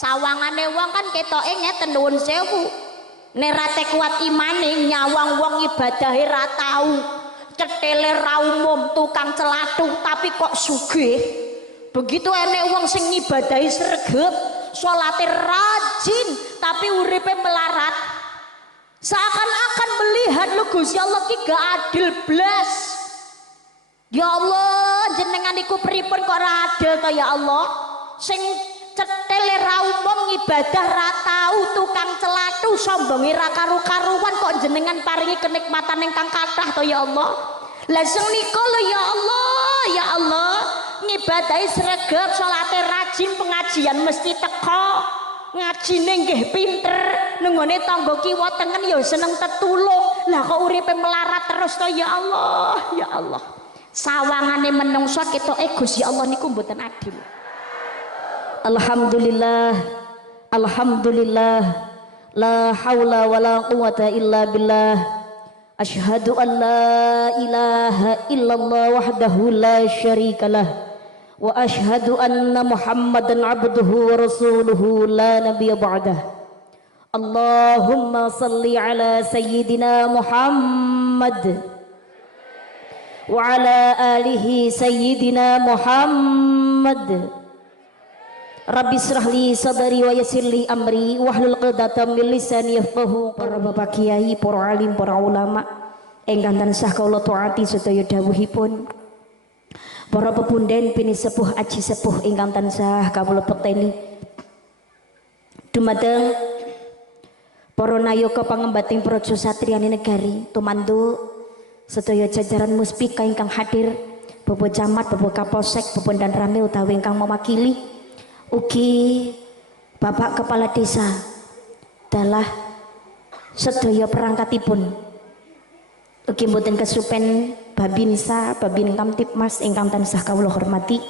Sawangane wong kan ketoke ngeten nuwun sewu. Nek rate kuat imane nyawang wong ibadahe ra tau, cetele ra umum, tukang celathuh tapi kok sugih. Begitu enek wong sing ngibadahi sregep, salate rajin tapi uripe melarat. Seakan-akan melihat lu Gusti Allah ki gak adil blas. Ya Allah, jenengan iku pripun kok ora adil to ya Allah? Sing cetele ra umum ibadah ra tau, tukang celathuh sombonge ra karu-karuan kok jenengan paringi kenikmatan ingkang kathah to ya Allah. Lah sing nika lho ya Allah, ya Allah, ngibadahi sregep, salate rajin, pengajian mesti teko. Ngajine nggih pinter, nenggone tangga kiwa tengen ya seneng tetulung. Lah kok uripe melarat terus to ya Allah, ya Allah. Sawangane menungso ketoke Gusti Allah niku mboten adil. Alhamdulillah, alhamdulillah, la haula wala quwata illa billah. Asyhadu an la ilaha illallah wahdahu la syarikalah. Wa asyhadu anna Muhammadan abduhu wa rasuluhu la nabiyya ba'dah. Allahumma salli ala sayyidina Muhammad wa ala alihi sayyidina Muhammad. Rabbi israh li sadri wa yassir li amri wahlul 'uqdatam min lisani yafqahu. Para bapak kiai, para alim, para ulama ingkang tansah kula taati sedaya dawuhipun. Para pepunden pini sepuh aji sepuh ingkang tansah kawula peteni. Dumateng para nayaka pangembating praja satriyane negari, tumandu sedaya jajaran muspika ingkang hadir, Bapak Camat, Bapak Kapolsek, Bapak dan Rame utawi ingkang mewakili, ugi Bapak Kepala Desa dalah sedaya perangkatipun, ugi mboten kesupen Babinsa, Babin Kamtipmas ingkang tansah kawula hormati,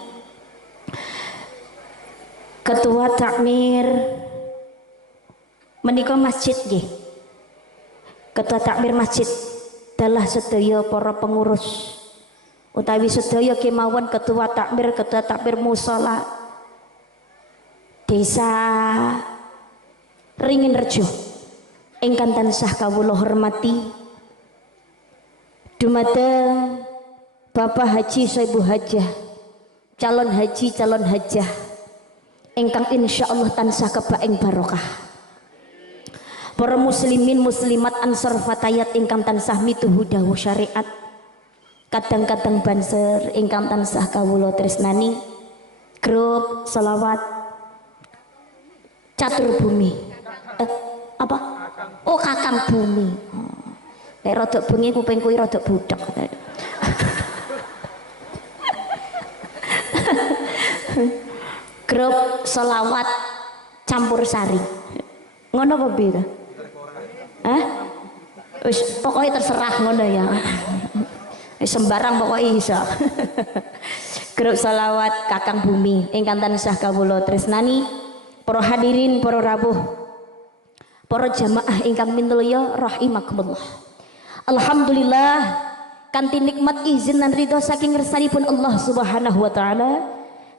Ketua Takmir menika masjid nggih. Ketua Takmir masjid dalah sedaya para pengurus utawi sedaya kemawon Ketua Takmir musala Desa Ringin Rejo ingkang tansah kawula hormati. Dumateng Bapak Haji Soibu Hajah, calon haji calon hajah ingkang insyaallah tansah kebaing barokah. Para muslimin muslimat ansor fatayat ingkang tansah mituhu dawuh syariat, kadang-kadang banser ingkang tansah kawula tresnani. Grup selawat catur bumi, apa? Oh, kakang bumi. Nek rodok bengi kuping kuwi rodok budhek. Grup selawat campur sari. Ngono apa piye? Hah? Wis pokoke terserah ngono ya. Wis sembarang pokoke iso. Grup selawat Kakang Bumi ingkang tansah kawula tresnani, para hadirin, para rawuh, para jamaah ingkang minulya rahimakumullah. Alhamdulillah kanthi nikmat izin dan ridho saking ngersanipun Allah Subhanahu wa taala,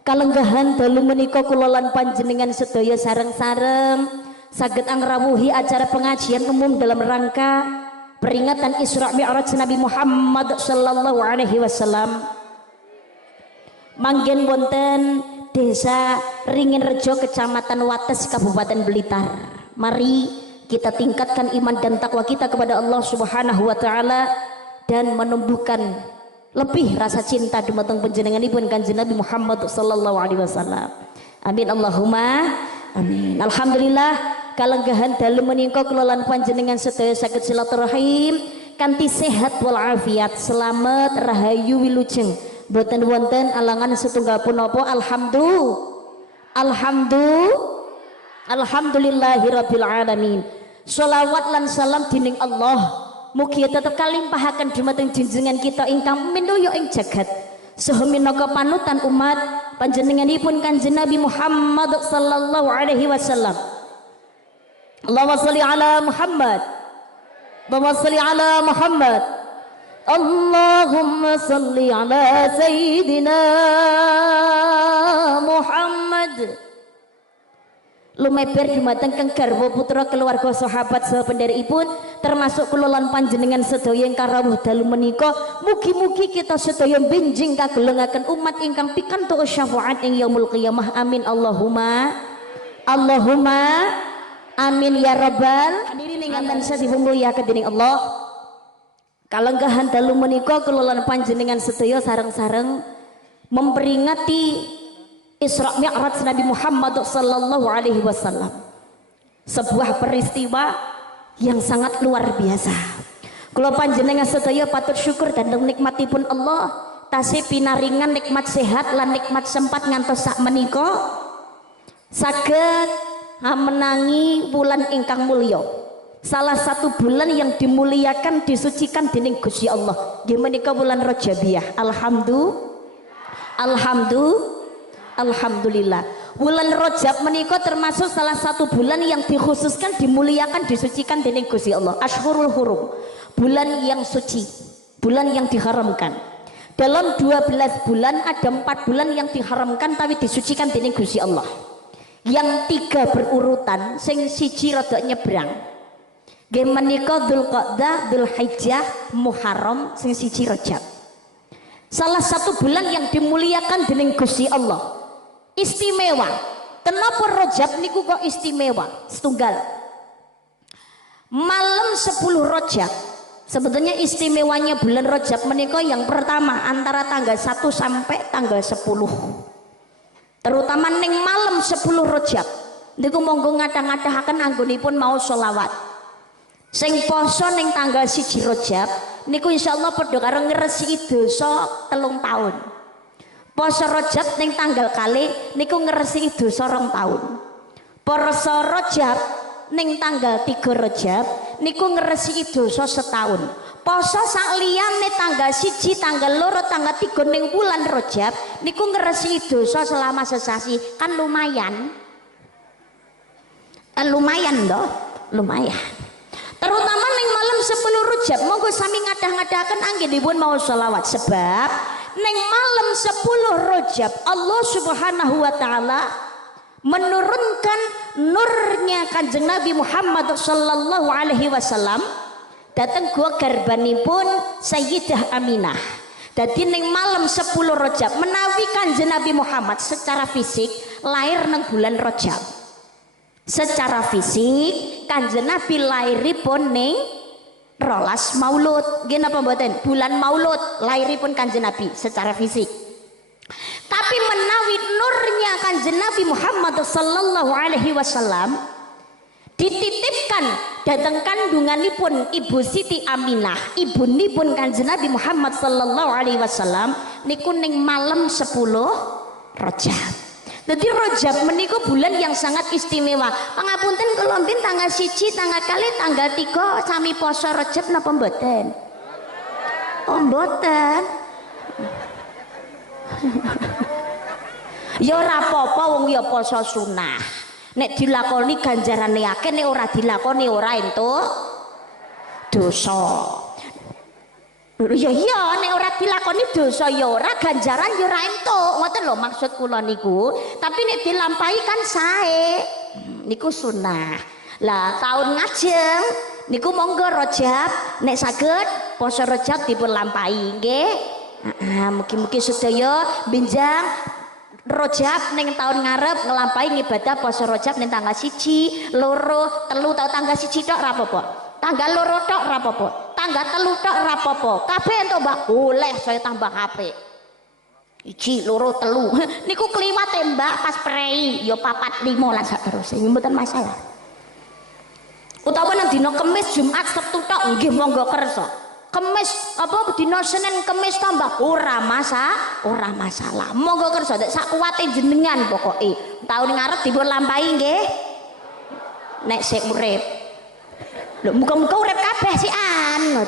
kalenggahan dalu menika kula lan panjenengan sedaya sareng-sareng saged angrawuhi acara pengajian umum dalam rangka peringatan Isra Mi'raj Nabi Muhammad sallallahu alaihi wasallam. Manggen wonten Desa Ringin Rejo, Kecamatan Wates, Kabupaten Blitar. Mari kita tingkatkan iman dan takwa kita kepada Allah Subhanahu wa taala dan menumbuhkan lebih rasa cinta dumateng panjenenganipun Kanjeng Nabi Muhammad sallallahu alaihi wasallam. Amin Allahumma amin. Alhamdulillah kalenggahan dalu menika kula lan panjenengan sedaya saged silaturahim kanthi sehat wal afiat, selamat rahayu wilujeng, boten wonten alangan setunggal punapa. Alhamdulillahirabbil alamin. Sholawat lan salam dining Allah mugi tetep kalimpahaken dumateng junjungan kita ingkang minulya ing jagat saha minangka panutan umat panjenenganipun Kanjeng Nabi Muhammad sallallahu alaihi wasallam. Allahumma shalli ala Muhammad, Allahumma shalli ala Muhammad, Allahumma shalli ala sayyidina Muhammad lumeber dumateng kang garwa putra keluarga sahabat saha pendheripun termasuk kula lan panjenengan sedaya ingkang rawuh dalu menika mugi-mugi kita sedaya benjing kagelengaken umat ingkang pikantuk syafaat ing yaumul qiyamah amin Allahumma amin ya rabbal hadirin ingkang tansah dipunmulyakaken dening Allah. Kalenggahan dalu menika kula lan panjenengan sedaya sareng-sareng memperingati Isra Mi'raj Nabi Muhammad sallallahu alaihi wasallam. Sebuah peristiwa yang sangat luar biasa. Kula panjenengan sedaya patut syukur dan nikmatipun Allah tasih pinaringan nikmat sehat lan nikmat sempat ngantos sak menika saged menangi bulan ingkang mulya. Salah satu bulan yang dimuliakan disucikan dening Gusti Allah nggih menika bulan Rajabiyah. Alhamdulillah bulan Rajab menika termasuk salah satu bulan yang dikhususkan dimuliakan disucikan dening Gusti Allah. Ashhurul Hurum, bulan yang suci, bulan yang diharamkan. Dalam 12 bulan ada 4 bulan yang diharamkan tapi disucikan dening Gusti Allah. Yang 3 berurutan, sing siji rada nyebrang. Nggih menika Dzulqa'dah, Dzulhijjah, Muharram, sing siji Rajab. Salah satu bulan yang dimuliakan dening Gusti Allah. Istimewa. Kenapa Rajab niku kok istimewa? Setunggal. Malam 10 Rajab. Sebetulnya istimewanya bulan Rajab menika yang pertama antara tanggal 1 sampai tanggal 10. Terutama ning malam 10 Rajab. Niku monggo ngadah-ngadahaken anggonipun mau sholawat. Sing poso ning tanggal 1 Rajab niku insyaallah padha karo ngresiki dosa 3 tahun. Poso Rajab ning tanggal kali niku ngresiki dosa 2 tahun. Poso Rajab ning tanggal 3 Rajab niku ngresiki dosa setahun. Poso sak liyane tanggal 1, tanggal 2, tanggal 3 ning bulan Rajab niku ngresiki dosa selama sesasi. Kan lumayan. Lumayan toh, lumayan. Terutama ning malam 10 Rajab monggo sami ngadah-ngadahaken anggenipun mau sholawat sebab ning malam 10 Rajab Allah Subhanahu wa taala menurunkan nurnya Kanjeng Nabi Muhammad sallallahu alaihi wasallam dateng gua garbanipun Sayyidah Aminah. Dadi ning malam 10 Rajab menawi Kanjeng Nabi Muhammad secara fisik lahir nang bulan Rajab. Secara fisik Kanjeng Nabi lairipun ning 12 Maulud. Nggih napa mboten? Bulan Maulud lairipun Kanjeng Nabi secara fisik. Tapi menawi nurnya Kanjeng Nabi Muhammad sallallahu alaihi wasallam dititipkan datang kandunganipun Ibu Siti Aminah, ibunipun Kanjeng Nabi Muhammad sallallahu alaihi wasallam niku ning malam 10 Rajab. Jadi Rajab menika bulan yang sangat istimewa. Pangapunten kula mbien tanggal 1, tanggal kali, tanggal 3 sami poso Rajab napa mboten? Oh mboten. Ya ora apa-apa wong ya poso sunah. Nek dilakoni ganjarane akeh, nek ora dilakoni ora entuk dosa. Ya iya nek ora dilakoni dosa ya ora ganjaran ya ora entuk. Ngoten lho maksud kula niku. Tapi nek dilampahi kan sae. Niku sunah. Lah tahun ngajeng niku monggo Rajab nek saged poso Rajab dipun lampahi nggih. Mugi-mugi sedaya benjang Rajab ning tahun ngarep ngelampahi ibadah poso Rajab ning tanggal 1, 2, 3 tau tanggal 1 tok ora apa-apa. Tanggal 2 tok ora apa-apa. Tanggal 3 tok ora apa-apa. Kabeh entuk Mbak. Boleh saya tambah HP. 1, 2, 3. Niku kliwat Mbak pas prei ya 4, 5 lan sak terus. Mboten masalah. Utawa nang dina Kamis, Jumat, Sabtu tok nggih monggo kersa. Kemis apa dina Senin Kemis tambah ora masalah monggo kersa sak kuwate jenengan pokoke tahun ngarep dipun lampahi nggih nek sik urip lho muga-muga urip kabeh si an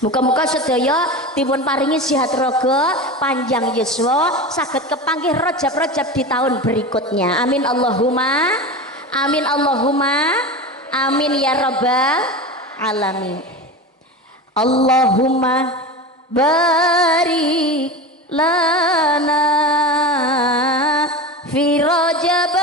muga-muga sedaya dipun paringi sihat raga panjang yuswa saged kepanggih Rajab-Rajab di tahun berikutnya amin Allahumma amin ya rabbal alamin. Allahumma barik lana fi Rajab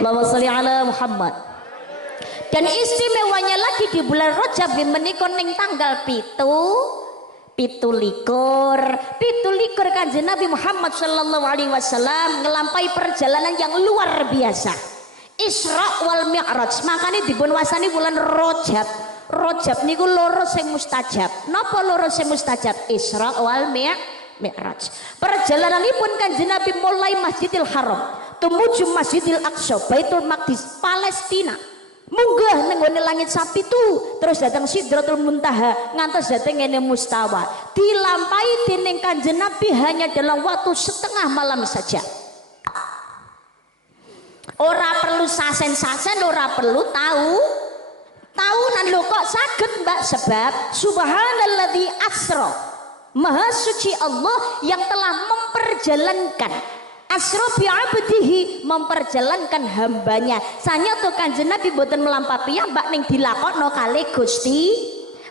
Allahumma sholli ala Muhammad. Dan istimewanya lagi di bulan Rajab menika ning tanggal pitu likur Kanjeng Nabi Muhammad sallallahu alaihi wasallam ngelampai perjalanan yang luar biasa, Isra wal Mi'raj. Makanya dipun wasani bulan Rajab niku loro sing mustajab. Napa loro sing mustajab? Isra wal Mi'raj. Perjalananipun Kanjeng Nabi mulai Masjidil Haram tumuju Masjidil Aqsa, Baitul Maqdis, Palestina. Munggah nenggone langit sapitu, terus datang Sidratul Muntaha, ngantos datang ngene Mustawa. Dilampahi dening Kanjeng Nabi hanya dalam waktu setengah malam saja. Ora perlu sasen-sasen, ora perlu tahunan lho kok saged Mbak, sebab subhanalladzi asra, maha suci Allah yang telah memperjalankan asra bi abdihi, memperjalankan hambanya. Sanya tuh Kanjeng Nabi boten melampaui mbak ning dilakokno kali Gusti,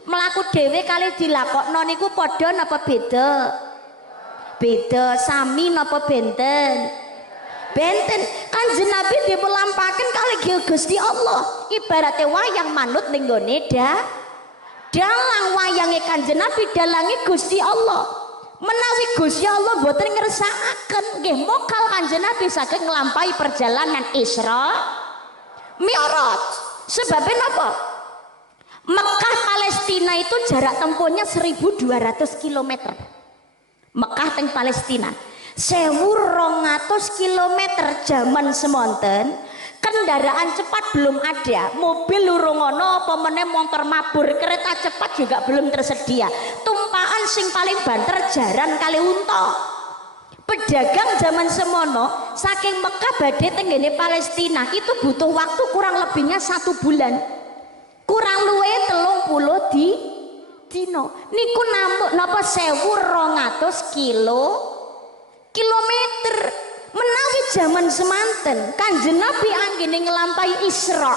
melaku dhewe kali dilakokno niku padha napa beda? Beda. Sami napa benten? Benten. Kanjeng Nabi dipelampaken kali Gusti Allah, ibaratnya wayang manut ning gone dalang wayange Kanjeng Nabi, dalange Gusti Allah. Menawi Gusti Allah boten ngersakaken nggih mokal Kanjeng Nabi saged nglampahi perjalanan Isra Mi'raj. Sebabnya napa? Mekah Palestina itu jarak tempuhnya 1200 km. Mekah teng Palestina 1200 km zaman semonten. Kendaraan cepat belum ada, mobil lurung ono, apa meneh motor mabur, kereta cepat juga belum tersedia. Tumpaan sing paling banter jaran kali unta. Pedagang zaman semono saking Mekah badhe tenggene Palestina itu butuh waktu kurang lebihnya 1 bulan, kurang luwe 30 dino. Niku namung napa 1200 kilometer. Menawi zaman semanten Kanjeng Nabi anggene nglampahi Isra,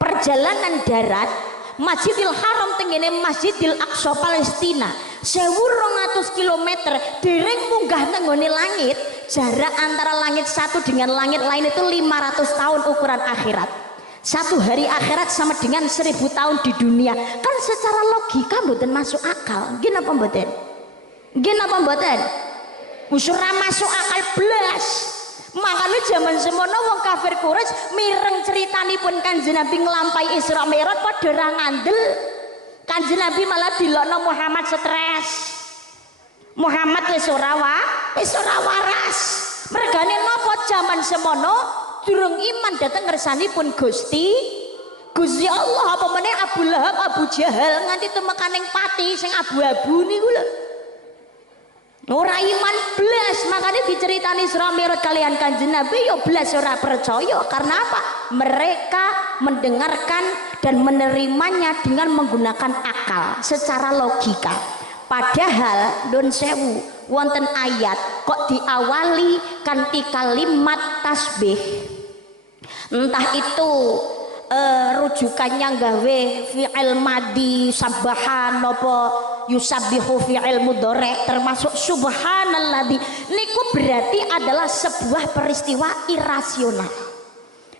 perjalanan darat Masjidil Haram tengene Masjidil Aqsa Palestina 1200 km dereng munggah nenggone langit. Jarak antara langit satu dengan langit lain itu 500 tahun ukuran akhirat. Satu hari akhirat sama dengan 1000 tahun di dunia. Kan secara logika mboten masuk akal. Nggih napa mboten? Nggih napa mboten? Usura masuk akal blas. Makanya zaman semono wong kafir Quraisy mireng ceritanipun Kanjeng Nabi nglampahi Isra Mi'raj padha ra ngandel. Kanjeng Nabi malah dilokno Muhammad stres. Muhammad wis ora waras. Mergane napa zaman semono durung iman dhateng ngersanipun Gusti Allah, apa meneh Abu Lahab, Abu Jahal nganti temekaning pati sing abu-abu niku lho. Ora iman blas, makanya diceritani Isra Mi'raj kalian Kanjeng Nabi yo blas ora percaya. Karena apa? Mereka mendengarkan dan menerimanya dengan menggunakan akal secara logika. Padahal don sewu wonten ayat kok diawali kanthi kalimat tasbih. Entah itu rujukannya gawe fi'il madi sabbahan napa yusabbihu fi'il mudhari, termasuk subhanalladzi niku berarti adalah sebuah peristiwa irasional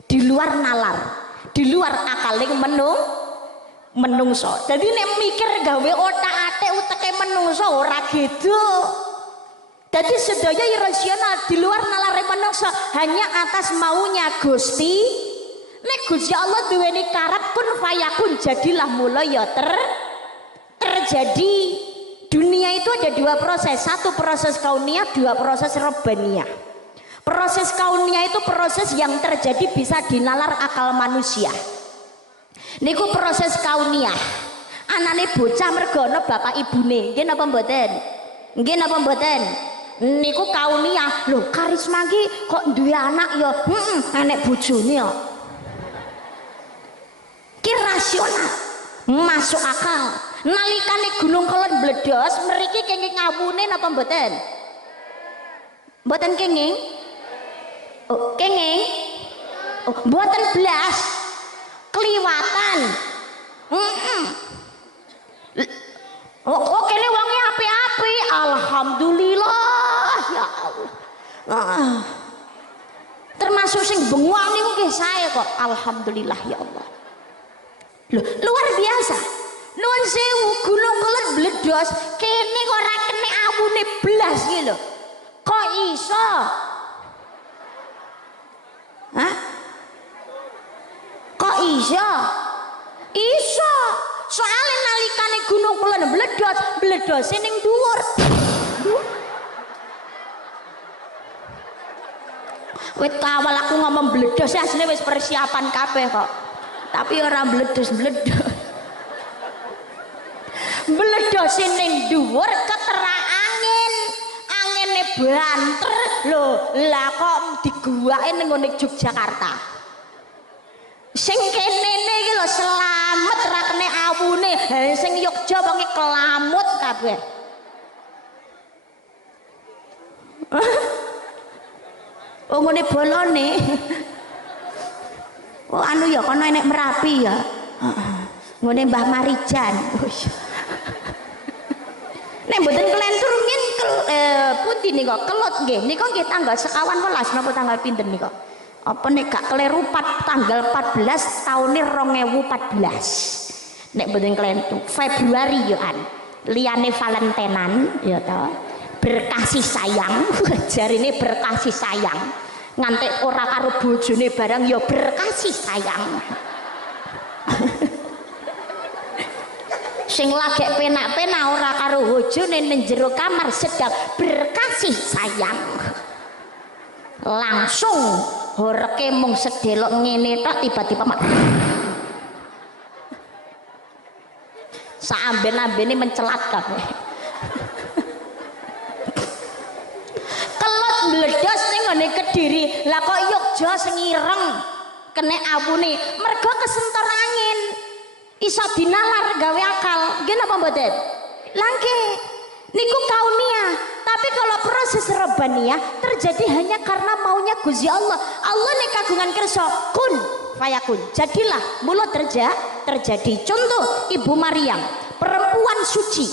di luar nalar, di luar akaling menungso. Jadi nek mikir gawe otak-atik uteke menungso ora gitu. Jadi sedaya irasional di luar nalare menungso, hanya atas maunya Gusti. Nek Gusti Allah duweni karep kun fayakun, jadilah mulai ya terjadi. Dunia itu ada dua proses, satu proses kauniyah, dua proses robbaniyah. Proses kauniyah itu proses yang terjadi bisa dinalar akal manusia. Niku proses kauniyah. Anane bocah mergo ana bapak ibune. Nggih napa mboten? Nggih napa mboten? Niku kauniyah. Lho, Karisma ki kok duwe anak ya? Anak bojone ya. Ki rasional, masuk akal. Nalikane gunung kelon bledos mriki kenging ngawune napa mboten? Mboten kenging? Oh, kenging? Oh, mboten blas. Kliwatan. Oh, kene wonge apik-apik. Alhamdulillah ya Allah. termasuk sing bengok niku nggih saya kok. Alhamdulillah ya Allah. Loh, luar biasa. Nuwun sewu, Gunung Kelud bledos kene kok ora kene awune blas iki lho. Kok iso? Hah? Kok iso? Iso. Soale nalikane Gunung Kelud bledose ning dhuwur. Wit awal aku ngomong bledos asline wis persiapan kabeh kok. Tapi ora bledos-bledos. Bledos ning dhuwur keterak angin. Angine banter lho, lah kok diguwake ning ngene Yogyakarta. Sing kene iki lho selamat ra kene awune. Sing Yogya wong iki kelamut kabeh. Oh ngene bolone. Oh anu ya kono enek Merapi ya. Ngene Mbah Marijan. Nek mboten kelentur min pundi nika Kelud nggih. Nika nggih tanggal sekawan welas napa tanggal pinten nika? Apa nek gak keliru tanggal 14 taune 2014. Nek mboten kelentur Februari yo an. Liyane Valentinan ya to. Berkasih sayang, jarine berkasih sayang. Ngantek ora karo bojone barang ya berkasih sayang. Sing lagi penak-penak ora karo bojone ning jero kamar sedang berkasih sayang. Langsung horeke mung sedelok ngene tok tiba-tiba mak. Saamben-ambene mencelat kabeh. Meledos ning ngene Kediri. Lah kok Yogya sing ireng kene awune mergo kesentor angin. Iso dinalar gawe akal. Nggih napa mboten? Lah nggih. Niku kaunia. Tapi kalau proses robaniyah terjadi hanya karena maunya Gusti Allah. Allah nek kagungan kersa kun fayakun. Jadilah mula terjadi. Contoh Ibu Maryam, perempuan suci.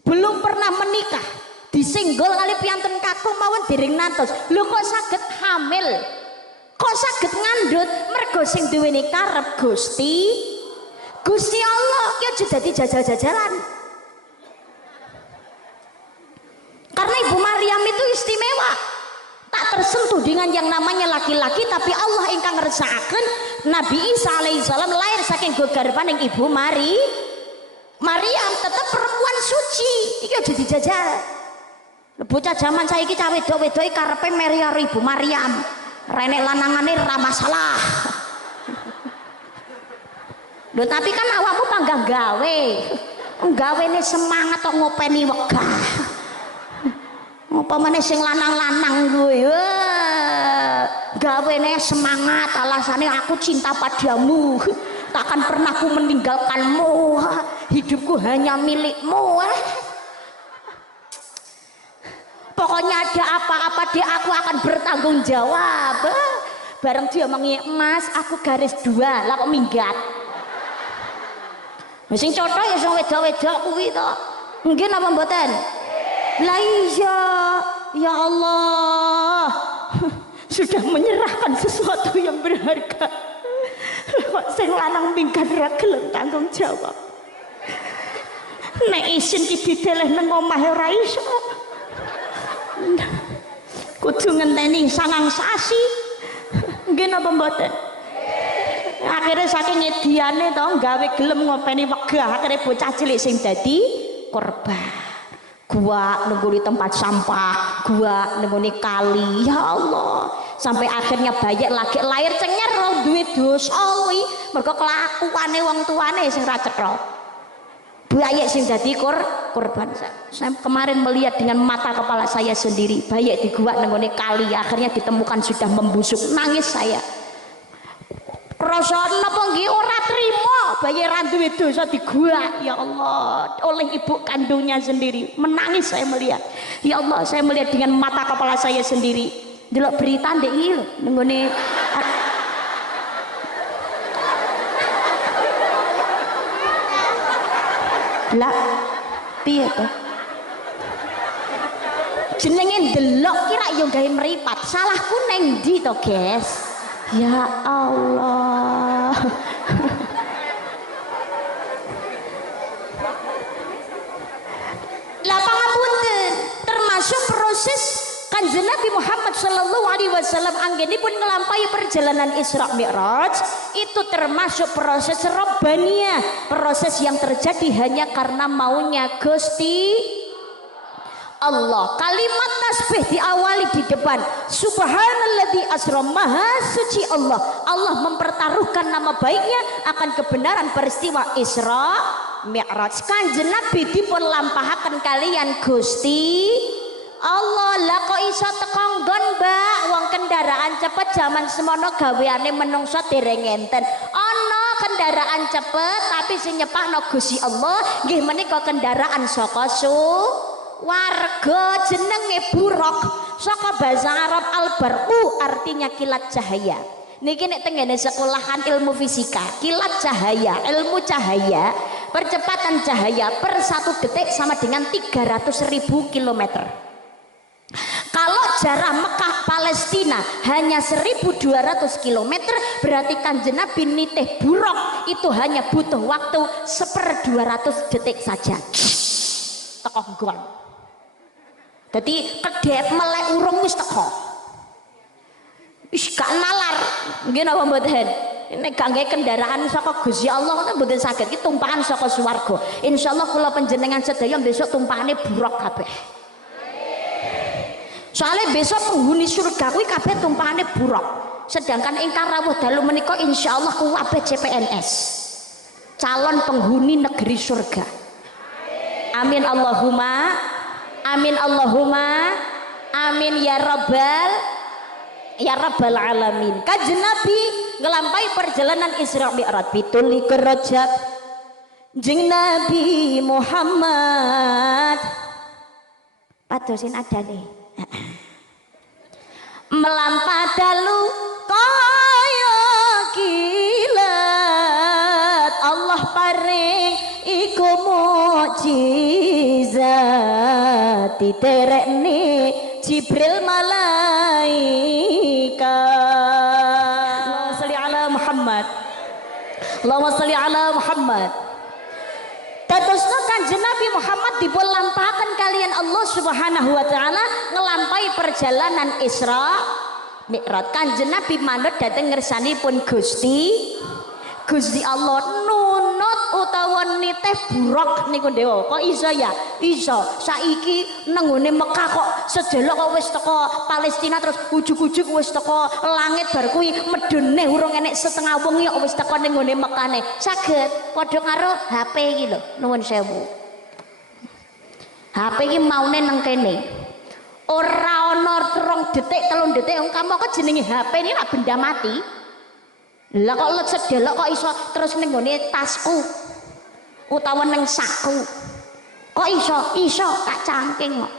Belum pernah menikah. Disenggol kali piantun kakung mawon dereng nantos. Lho kok saged hamil? Kok saged ngandhut? Mergo sing duweni karep Gusti Allah ki aja dadi jajal-jajalan. Karena Ibu Maryam itu istimewa. Tak tersentuh dengan yang namanya laki-laki, tapi Allah ingkang ngersakaken Nabi Isa alaihissalam lahir saking garbaning Ibu Maryam tetap perempuan suci. Iki aja dijajal. Bocah zaman saiki cah wedok-wedoke karepe meri karo Ibu Maryam. Renek lanangane ra masalah. Lho tapi kan awakmu panggah gawe. Gawene semangat kok ngopeni wegah. Apa meneh sing lanang-lanang kuwi. Gawene semangat alasane aku cinta padamu. Takkan pernah ku meninggalkanmu. Hidupku hanya milikmu. Pokoknya ada apa-apa dia aku akan bertanggung jawab. Bareng dia mengi Mas aku garis 2 lah kok minggat. Sing cotho ya sing wedok-wedok kuwi to. Nggih napa mboten? Lah iya ya Allah. Sudah menyerahkan sesuatu yang berharga. Kok sing lanang minggat ra gelem tanggung jawab. Nek isin ki dideleh nang omah ora iso. Kudu ngenteni 9 sasi. Nggih napa mboten? Akhirnya saking ngediane to gawe gelem ngopeni wegah, akhirnya bocah cilik sing dadi korban. Gua nunggu di tempat sampah, gua nunggu di kali. Ya Allah, sampai akhirnya bayi lagi lahir cengar ro duwe dosa kuwi mergo kelakuane wong tuane sing ra cetha. Bayi sing dadi korban. Saya kemarin melihat dengan mata kepala saya sendiri bayi di gua nengone kali akhirnya ditemukan sudah membusuk. Nangis saya. Rasa napa nggih ora trima bayi ra duwe dosa di gua. Ya Allah, oleh ibu kandungnya sendiri. Menangis saya melihat. Ya Allah, saya melihat dengan mata kepala saya sendiri. Delok berita ndek iki lho nengone lah piye to jenenge ndelok kira yo gawe meripat. Salahku neng ndi to, Guys? Ya Allah. Lah pangapunten, termasuk proses Kanjeng Nabi Muhammad sallallahu alaihi wasallam anggenipun ngelampahi perjalanan Isra Mi'raj itu termasuk proses robbaniyah, proses yang terjadi hanya karena maunya Gusti Allah. Kalimat tasbih diawali di depan subhanalladzi asra, maha suci Allah. Allah mempertaruhkan nama baiknya akan kebenaran peristiwa Isra Mi'raj. Kanjeng Nabi dipun lampahaken kalian Gusti Allah. Lah kok iso teko nggon, Mbak? Wong kendaraan cepet zaman semono gaweane menungso dereng enten. Ana kendaraan cepet tapi sing nyepakno Gusti Allah nggih menika kendaraan saka warga jenenge buruk, saka bahasa Arab al-barqu artinya kilat cahaya. Niki nek tenggene sekolahan ilmu fisika, kilat cahaya, ilmu cahaya, percepatan cahaya per 1 detik sama dengan 300.000 kilometer. Kalau jarak Mekah Palestina hanya 1.200 km, berarti Kanjeng Nabi nitih buruk itu hanya butuh waktu 1/200 detik saja. Teko nggon. Jadi kedep melek urung wis teko. Wis gak nalar. Nggih napa mboten? Nek gak nggae kendaraan saka Gusti Allah ngoten mboten saged iki tumpakan saka swarga. Insyaallah kula panjenengan sedaya besok tumpakane buruk kabeh. Soalnya besok penghuni surga kuwi kabeh tumpakane buruk. Sedangkan ingkang rawuh dalu menika insyaallah kabeh CPNS. Calon penghuni negeri surga. Amin Allahumma amin Allahumma amin ya rabbal alamin. Kanjeng Nabi ngelampahi perjalanan Isra Mi'raj pituli kerajat jeng Nabi Muhammad padosin adane melampah dalu kaya kilat Allah paring iku mukjizat diterekne Jibril malaikat. Allahumma sholli ala Muhammad. Allahumma sholli ala Muhammad. Dadosna Kanjeng Nabi Muhammad dipun lampahaken kalian Allah Subhanahu wa taala ngelampahi perjalanan Isra Mi'raj. Kanjeng Nabi manut dhateng ngersanipun Gusti Allah nunut utawa nitih buruk niku dewa. Kok iso ya? Iso. Saiki nang ngene Mekah kok sedelok kok wis teko Palestina terus ujug-ujug wis teko langit bar kuwi medhone urung enek setengah wengi kok wis teko ning ngene Mekane. Saged padha karo HP iki lho, nuwun sewu. HP iki maune nang kene. Ora ana 2 detik 3 detik wong kamu kok jenenge HP ini lak benda mati. Lah kok let sedelok kok iso terus ning gone tasku utawa ning sakku. Kok iso tak cangking kok.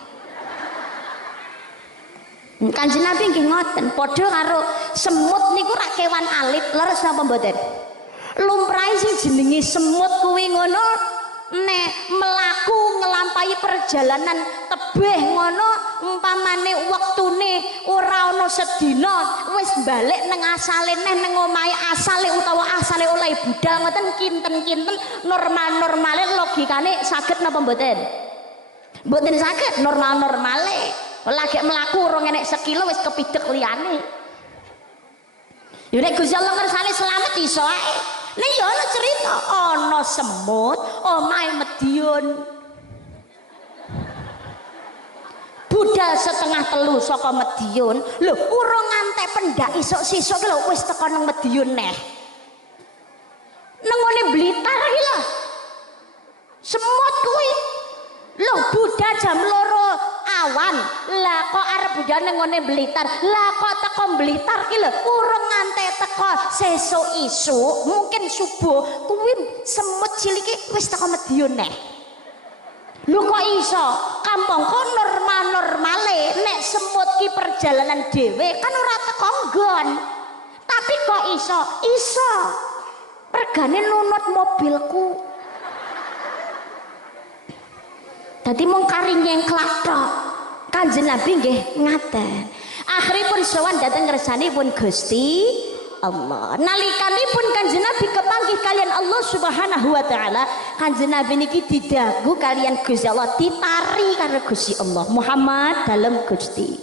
Kanjeng Nabi nggih ngoten, padha karo semut niku rak kewan alit, leres napa mboten? Lumrahe sing jenenge semut kuwi ngono nek melaku ngelampahi perjalanan tebih ngono umpamane wektune ora ana sedina wis balik nang asale neh nang omahe asale utawa asale oleh budal ngoten kinten-kinten normal-normale logikane saged napa mboten? Mboten saged normal-normale. Lagi melaku orang enek sekilo wis kepidek liyane. Yo nek Gusti Allah ngersane selamat iso ae. Nek yo ana cerita ana semut omahe Madiun. Budal 2:30 saka Madiun. Lho, urung ngantek pendak isuk-sisuk ki lho wis teko nang Madiun neh. Nang ngene Blitar iki lho. Semut kuwi. Lho, budal jam 2 awan. Lah kok arep budal nang ngene Blitar. Lah kok teko Blitar ki lho urung ngantek teko sesuk isuk, mungkin subuh kuwi semut cilike wis teko Madiun neh. Lho kok iso? Kampungku normal-normale nek semut ki perjalanan dhewe kan ora teko nggon. Tapi kok iso? Iso. Regane nunut mobilku. Dadi mung kari nyengklak tok. Kanjeng Nabi nggih ngaten. Akhiripun sowan dhateng ngersanipun Gusti Allah. Nalikanipun Kanjeng Nabi kepanggih kalian Allah Subhanahu wa taala, Kanjeng Nabi niki didagu kalian Gusti Allah, ditari karo Gusti Allah. Muhammad dalem Gusti.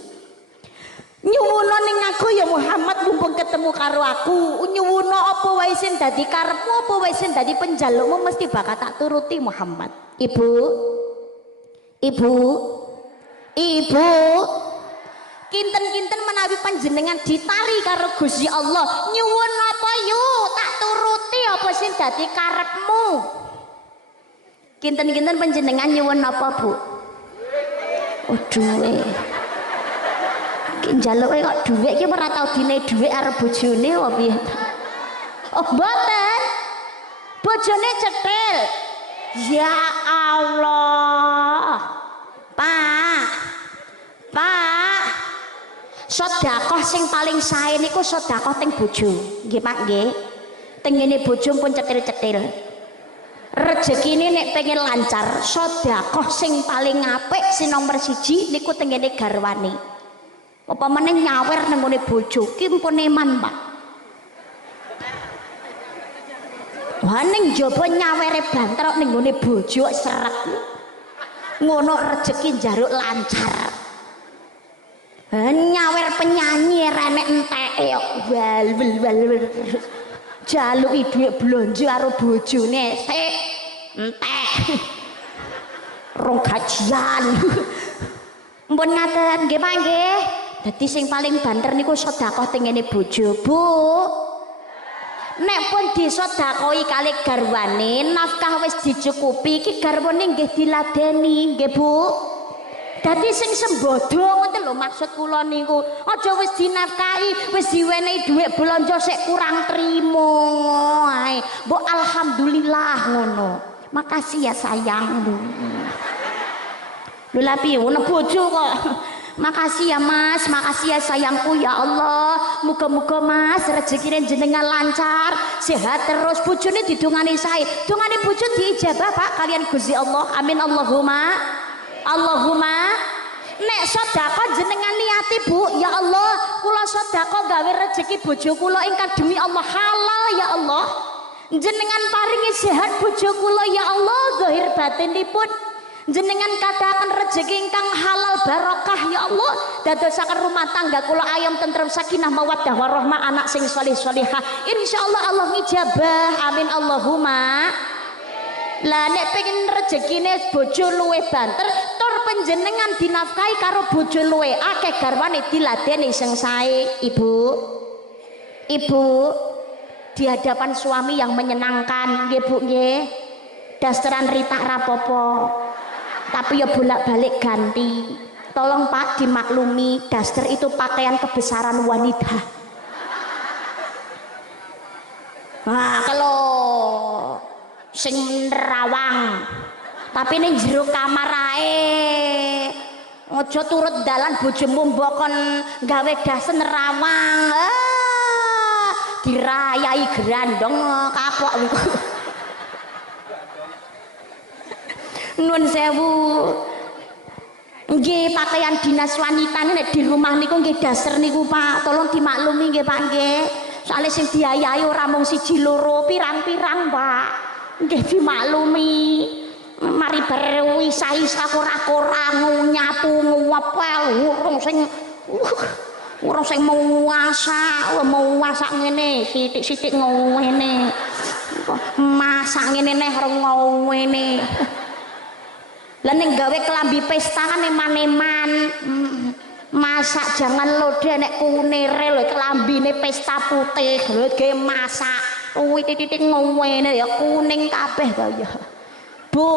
Nyuwuna ning aku ya Muhammad, mumpung ketemu karo aku, nyuwuna apa wae sing dadi karepmu, apa wae sing dadi penjalukmu mesti bakal tak turuti Muhammad. Ibu kinten-kinten menawi panjenengan ditari karo Gusti Allah, nyuwun apa yuk tak turuti apa sing dadi karepmu. Kinten-kinten panjenengan nyuwun apa Bu? Oh duwe. Njaluke kok dhuwit iki ora tau dine dhuwit arep bojone apa piye? Oh mboten. Bojone cetil. Ya Allah. Pak. Sedekah sing paling sae niku sedekah teng bojo. Nggih Pak nggih. Teng ngene bojo pun cetil-cetil. Rezekine nek pengen lancar, sedekah sing paling apik sing nomor 1 niku teng ngene garwane. Apa meneh nyawer nang ngene bojo ki mpun eman, Pak. Wah ning jaba nyawere banter ning ngene bojo seret. Ngono rezeki njaruk lancar. Nyawer penyanyi renek enteke kok wal. Jaluki dhuwit blonjo karo bojone sik entek. Rong gajian. Mpun ngaten nggih Pak nggih. Dadi sing paling banter niku sedekah teng ngene bojo, Bu. Nek pun disedekahi kali garwane, nafkah wis dicukupi, iki garwane nggih diladeni, nggih Bu. Dadi sing sembodo ngoten lho maksud kula niku. Aja wis dinafkahi, wis diwenehi dhuwit belanja sik kurang trimo ae. Mbok alhamdulillah ngono. Makasih ya sayang. Lho lha piye ono bojo kok. Makasih ya Mas, makasih ya sayangku ya Allah. Muga-muga Mas rezekine jenengan lancar, sehat terus, bojone didongani sae. Dongane bojo diijabah Pak kalian Gusti Allah. Amin Allahumma. Nek sedekah jenengan niati Bu, ya Allah, kula sedekah gawe rezeki bojo kula ingkang demi Allah halal ya Allah. Jenengan paringi sehat bojo kula ya Allah, zahir batinipun jenengan kadahaken rezeki ingkang halal barokah ya Allah, dadosaken rumah tangga kula ayam tentrem sakinah mawaddah warahmah, anak sing saleh salihah. Insyaallah Allah ngijabah. Amin Allahumma. Lah nek pengen rezekine bojo luwe banter, tur panjenengan dinafkahi karo bojo luwe akeh garwane diladeni sing sae. Ibu di hadapan suami yang menyenangkan nggih Bu nggih. Dasteran ritak rapopo. Tapi ya bolak-balik ganti. Tolong Pak dimaklumi, daster itu pakaian kebesaran wanita. Nah kalau sing nerawang, tapi ning jero kamar ae. Aja turut dalan bojomu mbok kon gawe daster nerawang. Dirayai grandong kapok iku. Nun sewu nggih pakaian dinas wanita nek di rumah niku nggih daster niku Pak, tolong dimaklumi nggih Pak nggih. Soale sing diayahi ora mung siji loro, pirang-pirang Pak. Nggih dimaklumi. Mari berwisah-isah ora-ora nyapu ngepel urung sing masak ngene, sithik-sithik ngene. Masak ngene neh ngene. Lah ning gawe kelambi pesta kan eman-eman. Masak jangan lode nek kunire lho kelambine pesta putih lho ge masak. Titik-titik ngene ya kuning kabeh to ya. Bu.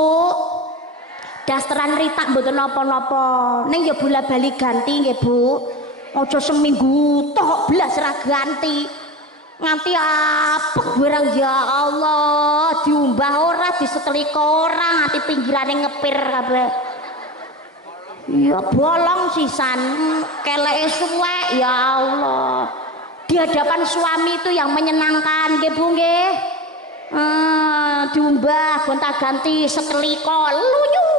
Dasteran ritak mboten napa-napa. Ning ya bola-bali ganti nggih Bu. Aja seminggu tok blas ra ganti. Nganti apek barang ya Allah, diumbah ora, disetelik ora, nganti pinggirane ngepir kabeh. Ya bolong sisan, keleke suwek ya Allah. Di hadapan suami itu yang menyenangkan nggih Bu nggih. Diumbah gonta-ganti setelika lunyu.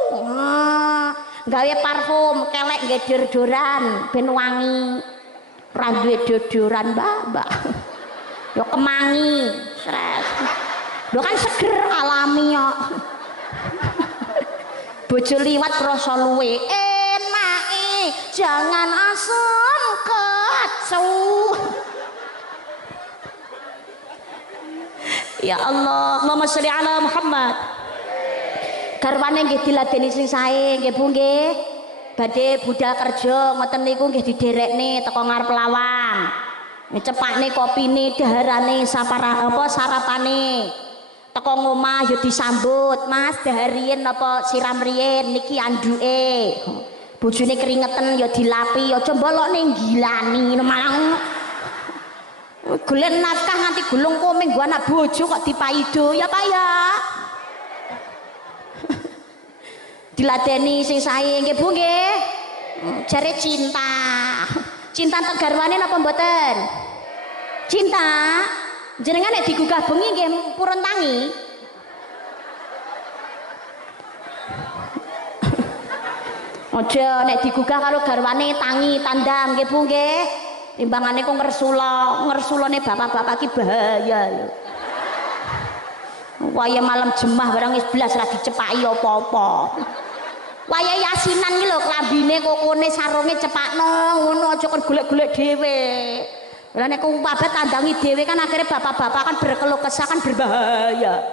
gawe parfum kelek nggih deodoran ben wangi ra duwe deodoran mbak yo kemangi stres lho kan seger alami kok bojo liwat rasa luwe enake jangan asam kecu ya Allah Allahumma sholli ala Muhammad garwane nggih diladeni sing sae nggih Bu nggih badhe budal kerja ngoten niku nggih diderekne teko ngarep lawang cepakne kopine daharane sapara apa sarapane teko ngomah ya disambut Mas daharien apa siram riyen niki anduke bojone keringeten ya dilapi aja mbolokne gilani malah golek nafkah nganti gulung komeng gua anak bojo kok dipaido ya Pak ya diladeni sing sae nggih Bu nggih jare cinta tek garwane napa mboten cinta jenengan nek digugah bengi nggih purun tangi aja nek digugah karo garwane tangi tandang nggih Bu nggih timbangane kok ngersulone bapak-bapak ki bahaya lho waya malam jemah barang wis blas ra dicepaki apa-apa waya yasinan iki lho klambine kokone sarunge cepakno ngono aja kon golek-golek dhewe lha nek umpabet tandangi dhewe kan akhirnya bapak-bapak kan berkeluh kesah kan berbahaya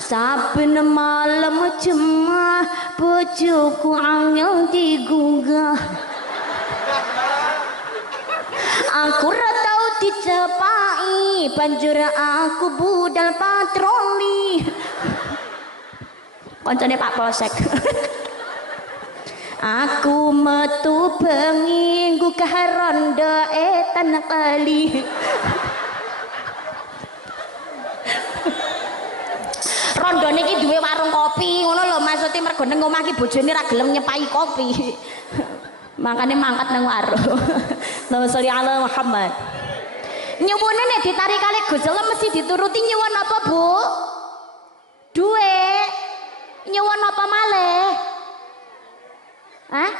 saben malam jemah bojoku angel digugah aku ra tau dicepaki banjur aku budal patroli kancane Pak Polsek aku metu bengi gugah ronda etan kali rondo niki duwe warung kopi ngono lho maksudnya mergo nang omah ki bojone ra gelem nyepai kopi makanya mangkat nang warung Allahumma sholli ala Muhammad nyuwune nek ditarik kali Gusti Allah mesti dituruti nyuwun apa Bu duwe nyuwun apa malih hah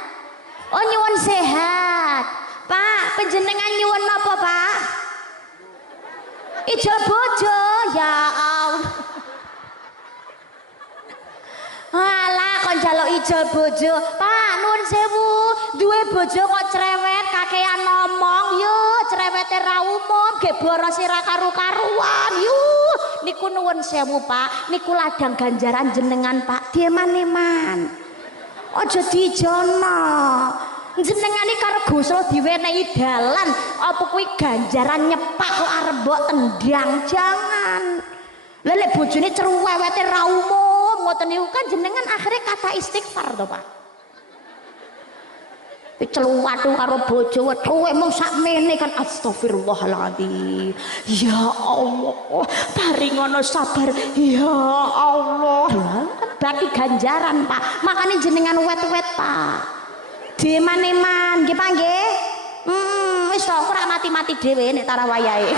oh nyuwun sehat Pak panjenengan nyuwun apa Pak ijol bojo ya Allah alah kon njaluk ijol bojo Pak nuwun sewu duwe bojo kok cerewet kakean ngomong yo cerewete ra umum ge boros ra karu-karuan yuh niku nuwun sewu Pak niku ladang ganjaran jenengan Pak dieman-eman aja dijono jenengan iki karo Gusti diwenehi dalan apa kuwi ganjaran nyepak kok arep mbok tendang jangan lha lek bojone cerewete ra umum ngoten niku kan jenengan akhirnya kata istighfar to Pak celuwatu karo bojo kowe mung sakmene kan astagfirullahaladzim ya Allah paringono sabar ya Allah kan berarti ganjaran Pak makanya jenengan wet-wet Pak deman-eman nggih Pak nggih wis kok ora mati-mati dhewe nek tara wayahe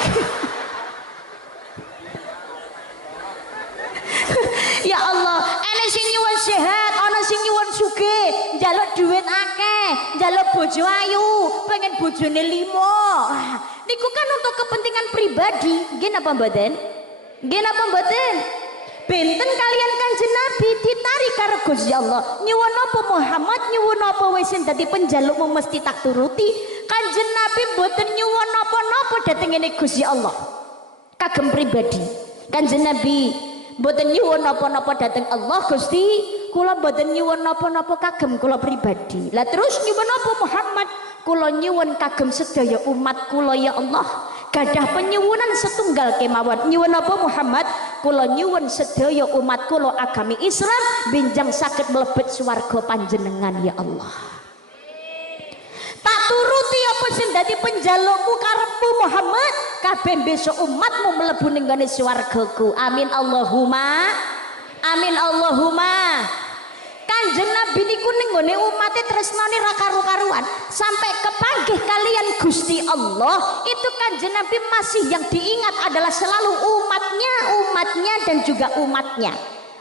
ya Allah ana sing nyuwun sehat ana sing nyuwun sugih njaluk duit akeh njaluk bojo ayu pengen bojone 5 niku kan untuk kepentingan pribadi nggih napa mboten nggih napa mboten benten kalian Kanjeng Nabi ditarik karo Gusti Allah nyuwun apa Muhammad nyuwun apa wis dadi penjalukmu mesti tak turuti Kanjeng Nabi mboten nyuwun napa-napa dhateng ngene Gusti Allah kagem pribadi Kanjeng Nabi mboten nyuwun napa-napa dhateng Allah Gusti kula mboten nyuwun napa-napa kagem kula pribadi lah terus nyuwun apa Muhammad kula nyuwun kagem sedaya umat kula ya Allah gadah penyuwunan setunggal kemawon nyuwun apa Muhammad kula nyuwun sedaya umat kula agami Islam benjang saged mlebet swarga panjenengan ya Allah tak turuti apa sing dadi penjalukmu karepmu Muhammad kabeh besok umatmu mlebu ning gone swargaku amin Allahumma amin Allahumma Kanjeng Nabi niku ning gone umate tresnane ra karu-karuan sampai kepanggih kalian Gusti Allah itu Kanjeng Nabi masih yang diingat adalah selalu umatnya dan juga umatnya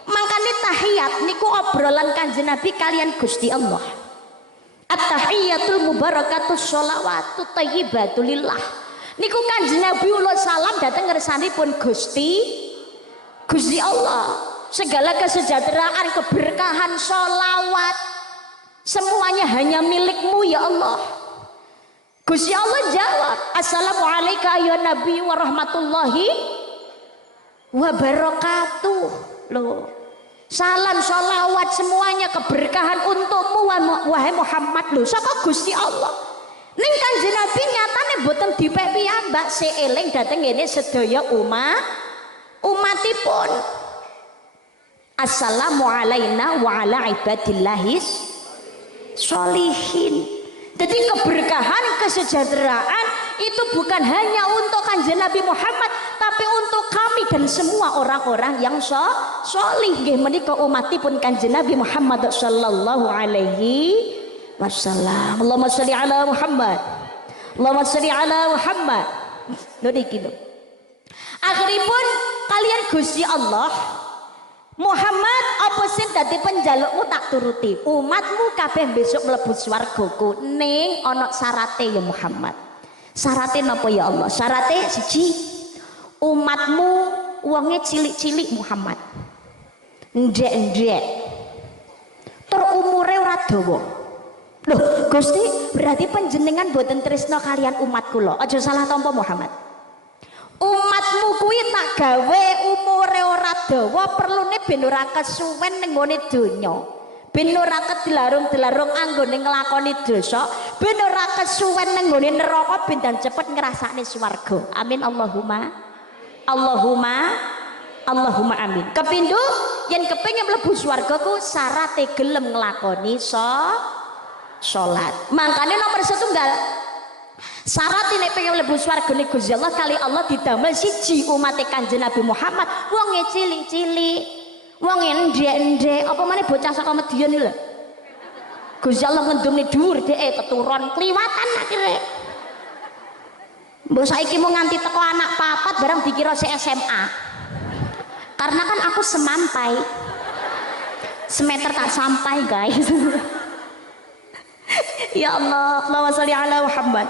Mangkane tahiyat niku obrolan Kanjeng Nabi kalian Gusti Allah. At-tahiyatul mubarakatus sholawatut thayyibatul lillah. Niku Kanjeng Nabi ulah salam dateng ngersanipun Gusti Allah. Segala kesejahteraan, keberkahan, sholawat semuanya hanya milikmu ya Allah. Gusti Allah jawab, assalamualaikum ya Nabi warahmatullahi wabarakatuh. Loh, salam sholawat semuanya keberkahan untukmu wahai Muhammad. Loh, saka Gusti Allah. Ning Kanjeng Nabi nyatane boten dipek piyambak seeling dateng ngene sedaya umatipun. Assalamu alaina wa ala ibadillahis sholihin. Jadi keberkahan, kesejahteraan itu bukan hanya untuk Kanjeng Nabi Muhammad, tapi untuk kami dan semua orang-orang yang sholih. Nggih menika umatipun Kanjeng Nabi Muhammad sallallahu alaihi wasallam. Allahumma sholli ala Muhammad. Allahumma sholli ala Muhammad. Lho niki lho. Akhiripun kalian Gusti Allah Muhammad apa sing dadi penjalukmu tak turuti. Umatmu kabeh besok mlebu swargaku ning ana syarate ya Muhammad. Syarate napa ya Allah? Syarate siji, umatmu wonge cilik-cilik Muhammad. Ndek-ndek. Tur umure ora dawa. Loh, Gusti, berarti panjenengan boten tresna kalian umat kula. Aja salah tampa Muhammad. Umatmu kuwi tak gawe umure ora dawa, perlune ben ora kesuwen ning ngone donya. Ben ora kedilarung-dilarung anggone nglakoni dosa, ben ora kesuwen ning ngone neraka, ben dan cepet ngrasakne swarga. Amin Allahumma. Allahumma amin. Kapindho yen kepengin mlebu swarga ku syarate gelem nglakoni salat. Mangkane nomor setunggal syarat nek pengen mlebu swargane Gusti Allah kali Allah didamel siji umat Kanjeng Nabi Muhammad wonge cilik-cilik, wonge ndek-ndek, apa meneh bocah saka Madiun iki lho. Gusti Allah ngendumne dhuwur dheke keturun kliwatan akhire. Mbok saiki mau nganti teko anak papat barang dikira si SMA. Karena kan aku semampai. Semeter tak sampai, guys. Ya Allah, Allahumma sholli ala Muhammad.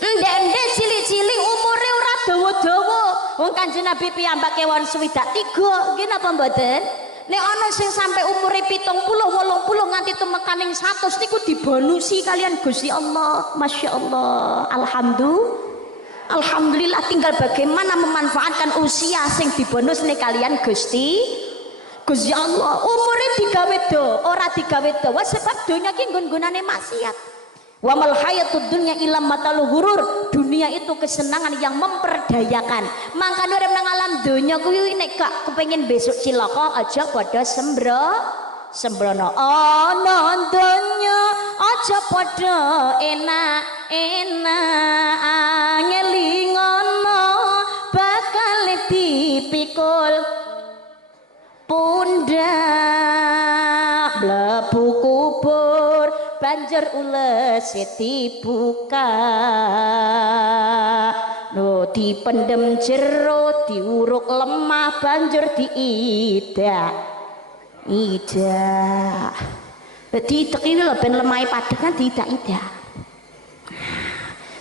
Ndek-ndek cilik-cilik umure ora dawa-dawa. Wong Kanjeng Nabi piyambak kewan swidak 3. Nggih napa mboten? Nek ana sing sampai umure 70, 80 nganti tumekaning 100 niku dibonusi kalian Gusti Allah. Masya Allah. Alhamdulillah, tinggal bagaimana memanfaatkan usia sing dibonus nih kalian Gusti Allah. Umure digawe do, ora digawe dawa sebab donya ki nggon-nggonane maksiat. Wa mal hayatud dunya illa matalul ghurur. Dunia itu kesenangan yang memperdayakan. Makanya orang nang alam dunya kuwi nek gak kepengin besok cilaka aja padha sembrono. Ana donya aja padha enak-enak ngelingono bakal dipikul pundak mlebu kubur banjur ules dibuka no dipendem jero diuruk lemah banjur diidak jadi ini lho ben lemah padek kan diidak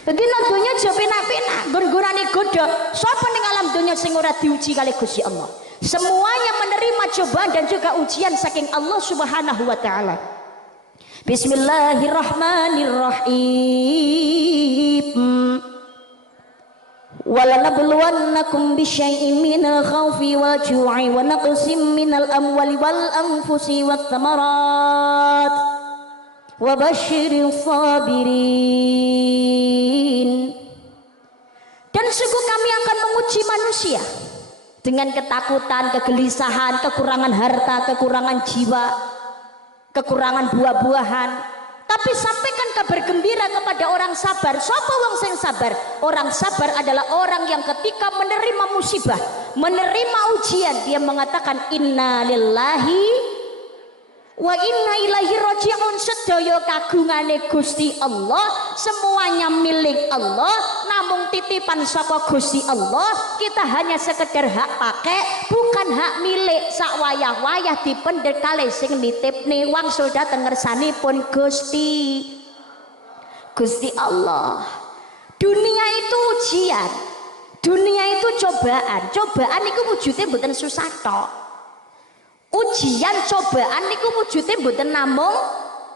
jadi donya aja penak-penak gon-gonane godo sapa ning alam donya sing ora diuji kali Gusti Allah. Semuanya menerima cobaan dan juga ujian saking Allah Subhanahu wa taala. Bismillahirrahmanirrahim. Walanabluwannakum bisyai'in minal khawfi wal ju'i wa naqsim minal amwali wal anfusi wath thamarat wa basyiril sabirin. Dan sungguh kami akan menguji manusia dengan ketakutan, kegelisahan, kekurangan harta, kekurangan jiwa, kekurangan buah-buahan. Tapi sampaikan kabar gembira kepada orang sabar. Sapa wong sing sabar? Orang sabar adalah orang yang ketika menerima musibah, menerima ujian, dia mengatakan inna lillahi wa inna ilaihi raji'un. Sedaya kagungane Gusti Allah, semuanya milik Allah. namung titipan saka Gusti Allah, kita hanya sekedar hak pakai, bukan hak milik. Sak wayah-wayah dipendhet kalih sing nitipne wangsul dhateng ngersanipun Gusti Allah. Dunia itu ujian, dunia itu cobaan. Cobaan niku wujude mboten susah tok. Ujian cobaan niku wujude mboten namung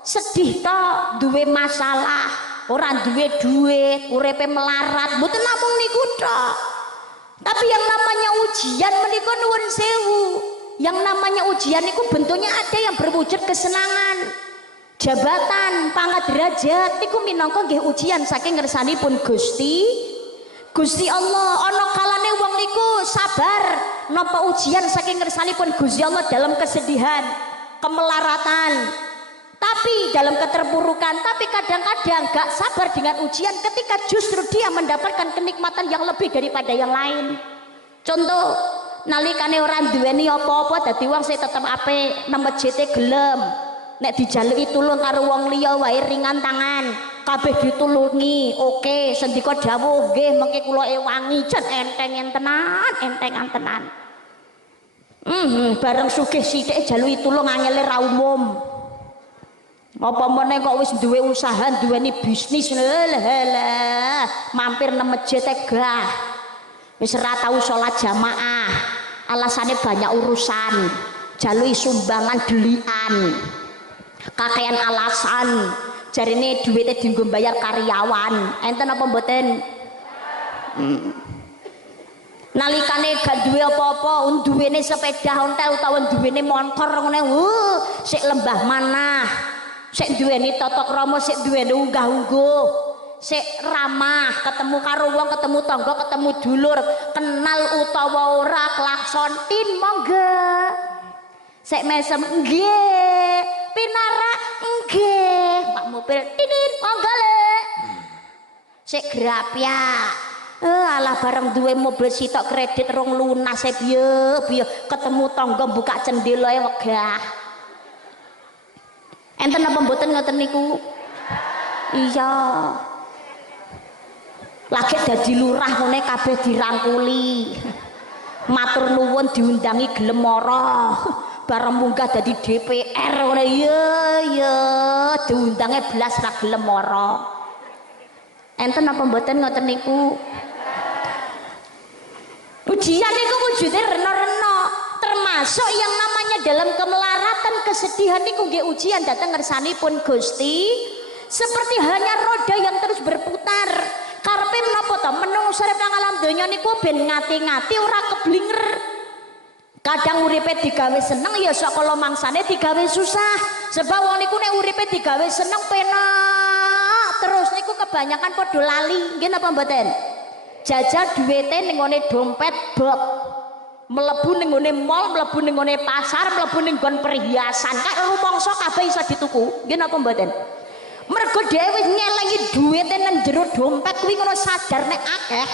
sedih tok, duwe masalah, ora duwe duit, uripe melarat, mboten namung niku tok. Tapi yang namanya ujian menika nuwun sewu. Yang namanya ujian niku bentuknya ada yang berwujud kesenangan. Jabatan, pangkat derajat niku minangka nggih ujian saking ngersanipun Gusti Allah. Ana kalane wong niku sabar nampa ujian saking ngersanipun Gusti Allah dalam kesedihan, kemelaratan, tapi dalam keterpurukan. Tapi kadang-kadang gak sabar dengan ujian ketika justru dia mendapatkan kenikmatan yang lebih daripada yang lain. Contoh, nalikane ora duweni apa-apa dadi wong sing tetep apik, nang masjid gelem. Nek dijaluki tulung karo wong liya wae ringan tangan, kabeh ditulungi. Oke, sendika dawuh nggih mengke kula ewangi, jan entengen tenan, entengan tenan. Bareng sugih sithik jaluki tulung angele ra umum. Apa meneh kok wis duwe usaha, duweni bisnis, lah mampir nang masjid gah. Wis ora tau salat jamaah. Alasane banyak urusan. Jaluki sumbangan delian. Kakean alasan jarine duwite dienggo bayar karyawan. Enten apa mboten? Nalikane gak duwe apa-apa, duwene sepeda ontel utawa duwene motor ngene, sik lembah manah. Sik duweni tata krama, sik duweni unggah-ungguh, sik ramah, ketemu karo wong, ketemu tangga, ketemu dulur, kenal utawa ora, klakson tin monggo. Sik mesem nggih, pinarak nggih, Pak Mobil tinin monggo le. Sik grapyak. Alah bareng duwe mobil sitok kredit rong lunas e piye, ketemu tangga buka cendela e wegah. Enten apa mboten ngoten niku? Iya. Lagi dadi lurah ngene kabeh dirangkuli. Matur nuwun diundangi gelem mara. Bareng munggah dadi DPR ngene ya diundange blas ra gelem mara. Enten apa mboten ngoten niku? Ujian niku wujude rena-rena, termasuk yang namanya dalam kemelaratan kesedihan niku nggih ujian datang ngersanipun Gusti. Seperti hanya roda yang terus berputar. Karepe menapa to menungso urip nang alam donya niku ben ngati-ngati ora keblinger. Kadang uripe digawe seneng ya sakala mangsane digawe susah. Sebab wong niku nek uripe digawe seneng penak terus niku kebanyakan padha lali. Nggih napa mboten? Jajal duwite ning ngone dompet bob. Mlebu ning ngone mall, mlebu ning ngone pasar, mlebu ning nggon perhiasan. Kak rumangsa kabeh iso dituku. Nggih napa mboten? Mergo dhewe wis nyelengi duwite nang jero dompet kuwi ngono sadar nek akeh.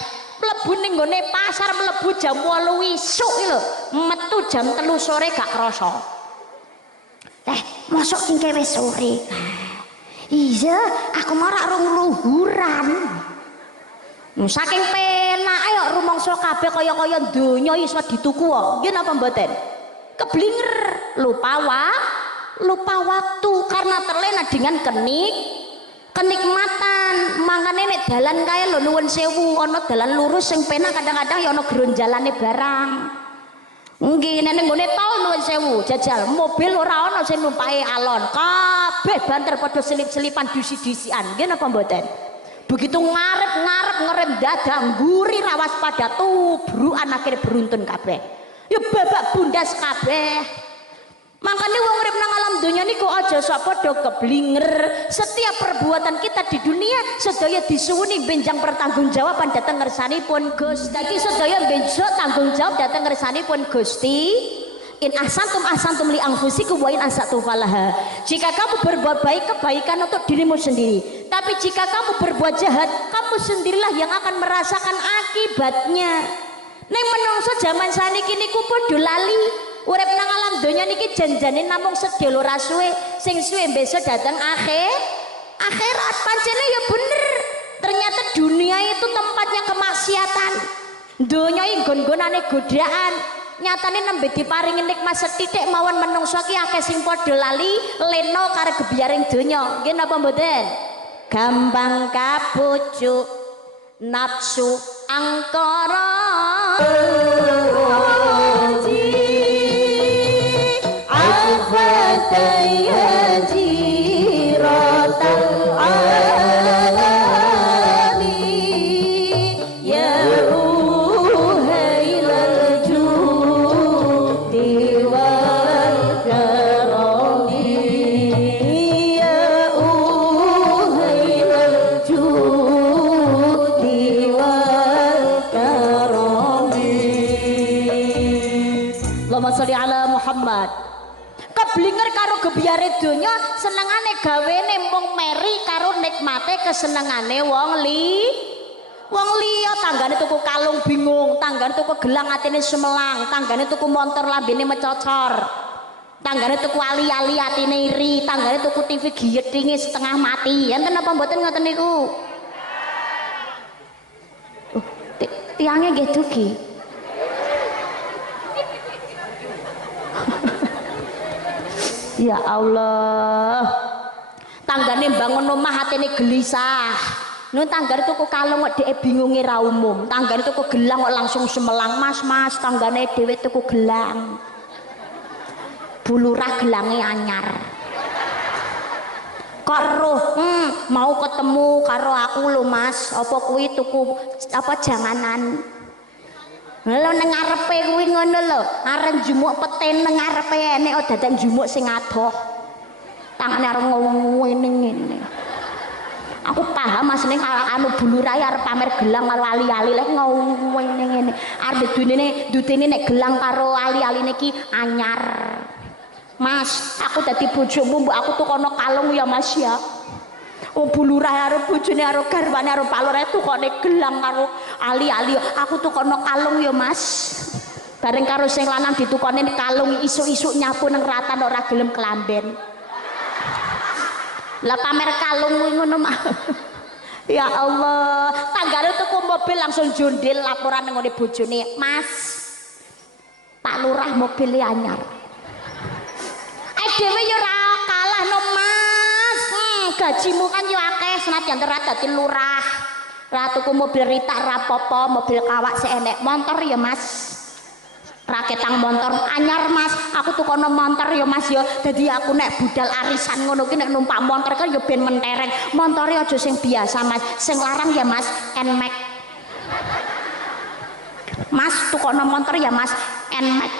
Mlebu ning ngone pasar, mlebu jam 8 isuk iki lho. Metu jam 3 sore gak krasa. Mosok sing wis sore. Iya, aku marak rung luhuran. Saking penak ayo rumangsa kabeh kaya-kaya donya iso dituku kok. Nggih napa mboten? Keblinger, lupa waktu karena terlena dengan kenikmatan. Mangkane nek dalan kae lho nuwun sewu, ana dalan lurus sing penak kadang-kadang ya ana gronjalane barang. Nggih nek nggone tol nuwun sewu, jajal mobil ora ana sing numpake alon. Kabeh banter padha selip-selipan disi-disian. Nggih napa mboten? Begitu ngarep ngerem dadah nguri rawas pada tubrukan akhir beruntun kabeh. Ya babak bundas kabeh. Makanya wong urip nang alam donya niku aja sok padha keblinger. Setiap perbuatan kita di dunia sedaya disuwuni benjang pertanggungjawaban dhateng ngersanipun Gusti. Dadi sedaya benjok tanggung jawab dhateng ngersanipun Gusti. In ahsantum li anfusikum wa in asatum falaha. Jika kamu berbuat baik, kebaikan untuk dirimu sendiri. Tapi jika kamu berbuat jahat, kamu sendirilah yang akan merasakan akibatnya. Ning menungso jaman saniki niku padha lali. Urip nang alam donya niki janjane namung sedelo ra suwe, sing suwe besok datang akhirat. Pancene ya bener. Ternyata dunia itu tempatnya kemaksiatan. Dunia iki gon-gonane godaan. Nyatane nembe diparingi nikmat sethithik mawon menungso ki akeh sing padha lali lena karo gebiyaring donya. Nggih napa mboten? Gampang kapucuk nafsu angkara sholli ala Muhammad. Keblinger karo gebyare donya, senengane gawene mung meri karo nikmate kesenengane wong liya. Tanggane tuku kalung bingung, tanggane tuku gelang atine semelang, tanggane tuku montor lambene mecocor, tanggane tuku ali-ali atine iri, tanggane tuku TV giyethinge setengah mati. Enten apa mboten ngoten niku? Tiange nggih dugi. Ya Allah, tanggane bangun omah hatine gelisah. Nun tanggane tuku kalung kok dhek bingunge ra umum. Tanggane tuku gelang kok langsung semelang. Mas, tanggane dhewe tuku gelang. Bulurah gelange anyar. Kok roh, mau ketemu karo aku lho Mas. Apa kuwi tuku apa janganan? Lho nang ngarepe kuwi ngono lho, arep njumuk peten nang ngarepe enek kok dadak njumuk sing adoh. Tangane arep ngene. Aku paham Mas ning anu bulurai arep pamer gelang karo ali-ali lek ngene. Arep dutine nek gelang karo ali-aline iki anyar. Mas, aku dadi bojomu mbok aku tukono kalung ya Mas ya. Oh bulurah karo bojone karo garwane karo palore tukone gelang karo ali-ali. Aku tukono kalung ya Mas. Bareng karo sing lanang ditukone kalung isuk-isuk nyapu nang ratan ora gelem kelamben. Lah pamer kalung kuwi ngono mah. Ya Allah, tanggane tuku mobil langsung jondel laporan nang ngene bojone, "Mas, Pak Lurah mobilnya anyar." Dhewe ya ora kalah no Mas. Gajimu kan yo akeh senajan ora dadi lurah. Ra tuku mobil ritak ra apa-apa, mobil kawak sik enek. Montor ya Mas. Raketang montor anyar Mas. Aku tukono montor ya Mas ya. Dadi aku nek budal arisan ngono ki nek numpak montor kan ya ben mentereng. Montore aja sing biasa Mas. Sing larang ya Mas, Nmax. Mas tukono montor ya Mas, Nmax.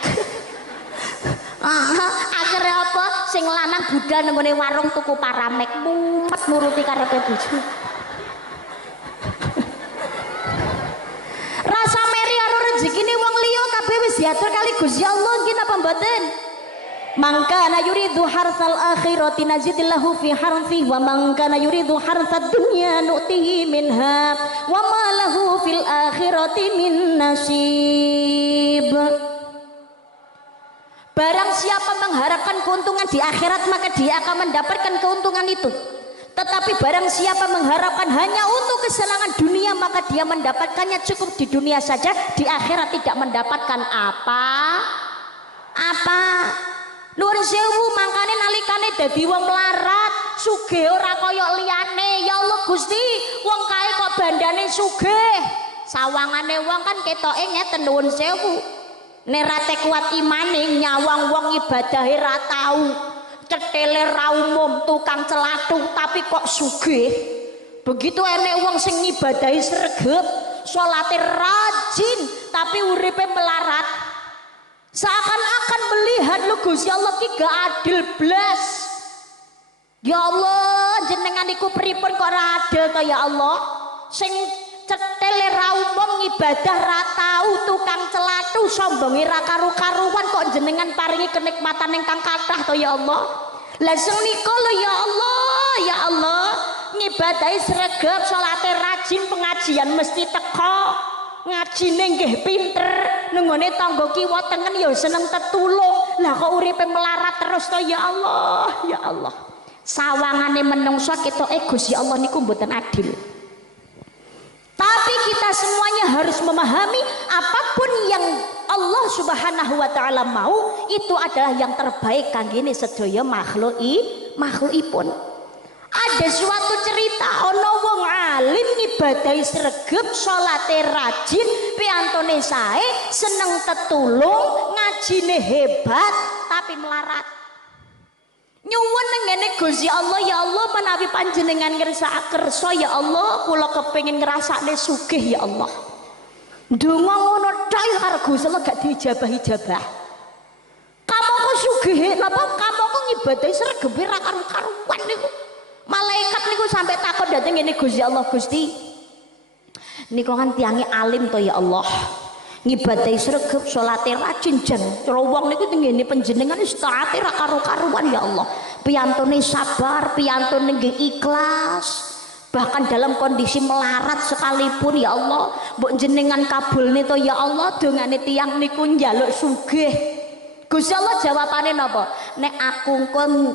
Akhirnya apa? Sing lanang budal nang ngene warung tuku Paramek, mumet nuruti karepe bojo. Rasa meri karo rezekine wong liya kabeh wis diatur kali Gusti Allah nggih napa mboten? Mangkana yuridu harsal akhirati nazidillahu fi harfi wa mangkana yuridu harsad dunya nu'tihi minha wa ma lahu fil akhirati min nasib. Barang siapa mengharapkan keuntungan di akhirat maka dia akan mendapatkan keuntungan itu. Tetapi barang siapa mengharapkan hanya untuk kesenangan dunia maka dia mendapatkannya cukup di dunia saja, di akhirat tidak mendapatkan apa. Nuwun sewu mangkane nalikane dadi wong melarat, sugih ora kaya liyane. Ya Allah Gusti, wong kae kok bandane sugih. Sawangane wong kan ketoke ngeten nuwun sewu. Nek rate kuat imane nyawang wong ibadahe ra tau, cetele ra umum, tukang celatuh tapi kok sugih. Begitu enek wong sing ngibadahi sregep, salate rajin tapi uripe melarat. Seakan-akan melihat lu Gusti Allah ki gak adil blas. Ya Allah, jenengan iku pripun kok ora adil to ya Allah? Sing cetele ra umum ibadah ra tau, tukang celatu sombonge ra karu-karuan kok jenengan paringi kenikmatan ingkang kathah to ya Allah. Lah sing nika lho ya Allah, ngibadahi sregep, salate rajin, pengajian mesti teko. Ngajine nggih pinter, nggone tangga kiwa tengen ya seneng tetulung. Lah kok uripe melarat terus to ya Allah. Sawangane menungso ketoke Gusti Allah niku mboten adil. Tapi semuanya harus memahami apapun yang Allah Subhanahu wa taala mau itu adalah yang terbaik kanggene sedaya makhlukipun. Ada suatu cerita ana wong alim ngibadahi sregep, salate rajin, piantone sae, seneng tetulung, ngajine hebat tapi melarat. Nyuwun ngene Gusti Allah, ya Allah menawi panjenengan ngersakaken kersa ya Allah kula kepengin ngrasakne sugih ya Allah. Donga ngono tok karo Gusti Allah gak diijabah-ijabah. Kamu kok sugih napa kamu kok ngibadahi sregepe ra karu-karuan niku. Malaikat niku sampai takut dateng ngene Gusti Allah, Gusti. Niku kan tiange alim to ya Allah. Ngibadahi sregep, salate rajin jan. Cara wong niku tengene panjenengan wis taate ra karu-karuan ya Allah. Piyantone sabar, piyantone nggih ikhlas. Bahkan dalam kondisi melarat sekalipun ya Allah, mbok jenengan kabulne to ya Allah dongane tiyang niku njaluk sugih. Gusti Allah jawabane napa? Nek aku kon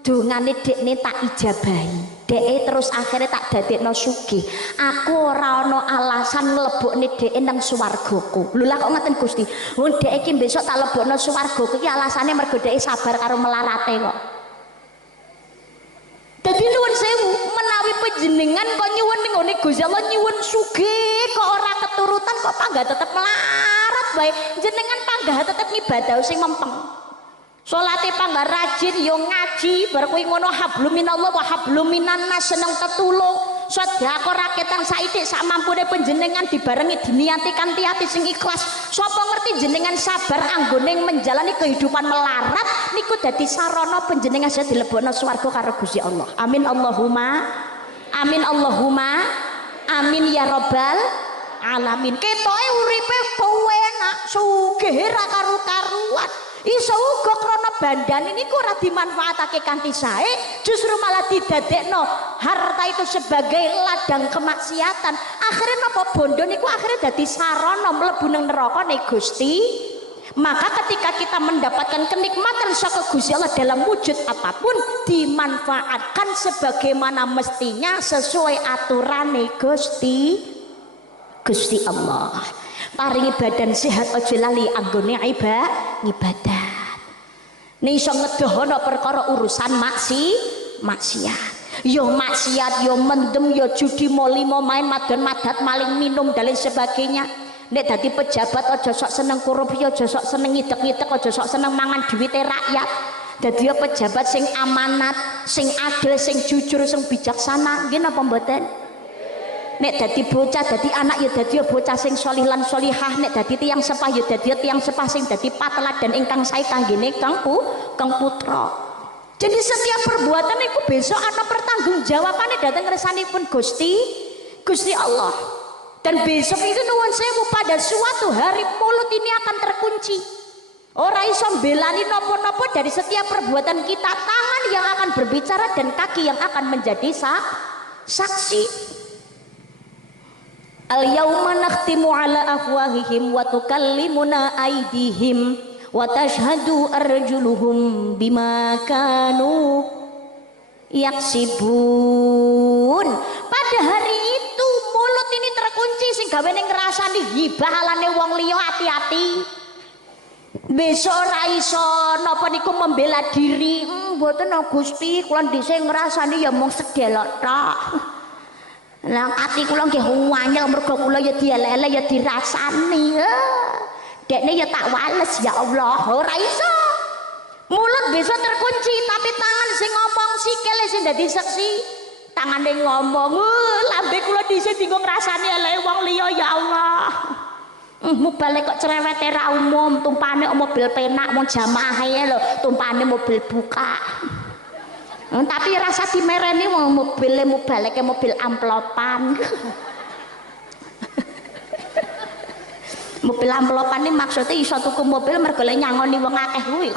dongane dekne tak ijabahi. Deke terus akhirnya tak dadekno sugih. Aku ora ana alasan mlebokne deke nang swargaku. Lho lah kok ngoten Gusti. Wong deke iki besok tak lebokno swargaku iki alasane mergo deke sabar karo melarate kok. Dadi nuwun sewu menawi panjenengan kok nyuwun ning ngene Gusti Allah nyuwun sugih kok ora keturutan kok panggah tetep melarat bae. Jenengan panggah tetep ngibadah sing mempeng. Salate panggah rajin yo ngaji bar kuwi ngono hablum minallah wa hablum minannas seneng tetulung sedekah rakyatan saithik sak mampune panjenengan dibarengi diniati kanthi ati sing ikhlas. Sapa ngerti jenengan sabar anggone menjalani kehidupan melarat niku dadi sarana panjenengan saya dilebokno swarga karo Gusti Allah. Amin Allahumma amin Allahumma amin ya rabbal alamin. Ketoke uripe enak sugih ra karu-karuan. Iso uga krana bandan ini ora dimanfaatake kanthi sae, justru malah didadekno harta itu sebagai ladang kemaksiatan. Akhirnya napa bondo niku akhirnya dadi sarana mlebu nang neraka ning Gusti. Maka ketika kita mendapatkan kenikmatan saka Gusti Allah dalam wujud apapun dimanfaatkan sebagaimana mestinya sesuai aturane Gusti Allah. Paringi badan sehat aja lali anggone ibadat. Nek iso ngedohno perkara urusan maksiat. Yo maksiat, yo mendem, yo judi, molimo, main madon madat, maling minum dan lain sebagainya. Nek dadi pejabat aja sok seneng korupsi, aja sok seneng ngidek-ngidek, aja sok seneng mangan duwite rakyat. Dadi pejabat sing amanat, sing adil, sing jujur, sing bijaksana. Nggih napa mboten? Nek dadi bocah dadi anak ya dadi bocah sing sholih lan sholihah. Nek dadi tiyang sepah ya dadi tiyang sepah sing dadi pateladan ingkang sae kanggene kang putra. Jadi setiap perbuatan itu besok ana pertanggungjawabane dhateng ngersanipun Gusti Allah. Dan besok itu nuwun sewu pada suatu hari mulut ini akan terkunci. Ora iso mbelani napa-napa dari setiap perbuatan kita. Tangan yang akan berbicara dan kaki yang akan menjadi saksi. Al-yawma nakhtimu ala afwahihim wa tukallimuna aydihim wa tashhadu arjuluhum bima kanu yaksibun. Pada hari itu mulut ini terkunci sing gawe ning ngrasani hibah alane wong liya hati-hati. Besok ora iso napa niku membela diri. Mboten Gusti, kula dhisik ngrasani ya mung sedelok tok. Lah ati kula nggih wanyel mergo kula ya dielele ya dirasani. Dekne ya tak wales ya Allah, ora iso. Mulut bisa terkunci tapi tangan sing ngomong sikile sing dadi seksi. Tangane ngomong, lambe kula dhisik dienggo ngrasani eleke wong liya ya Allah. Mubale kok cerewete ra umum, tumpane mobil penak wong jamaah ae lho, tumpane mobil buka. Tapi rasa dimereni wong mobile mubaleke mobil amplopan. Mobil amplopan ini maksudnya iso tuku mobil mergo le nyangoni wong akeh kuwi.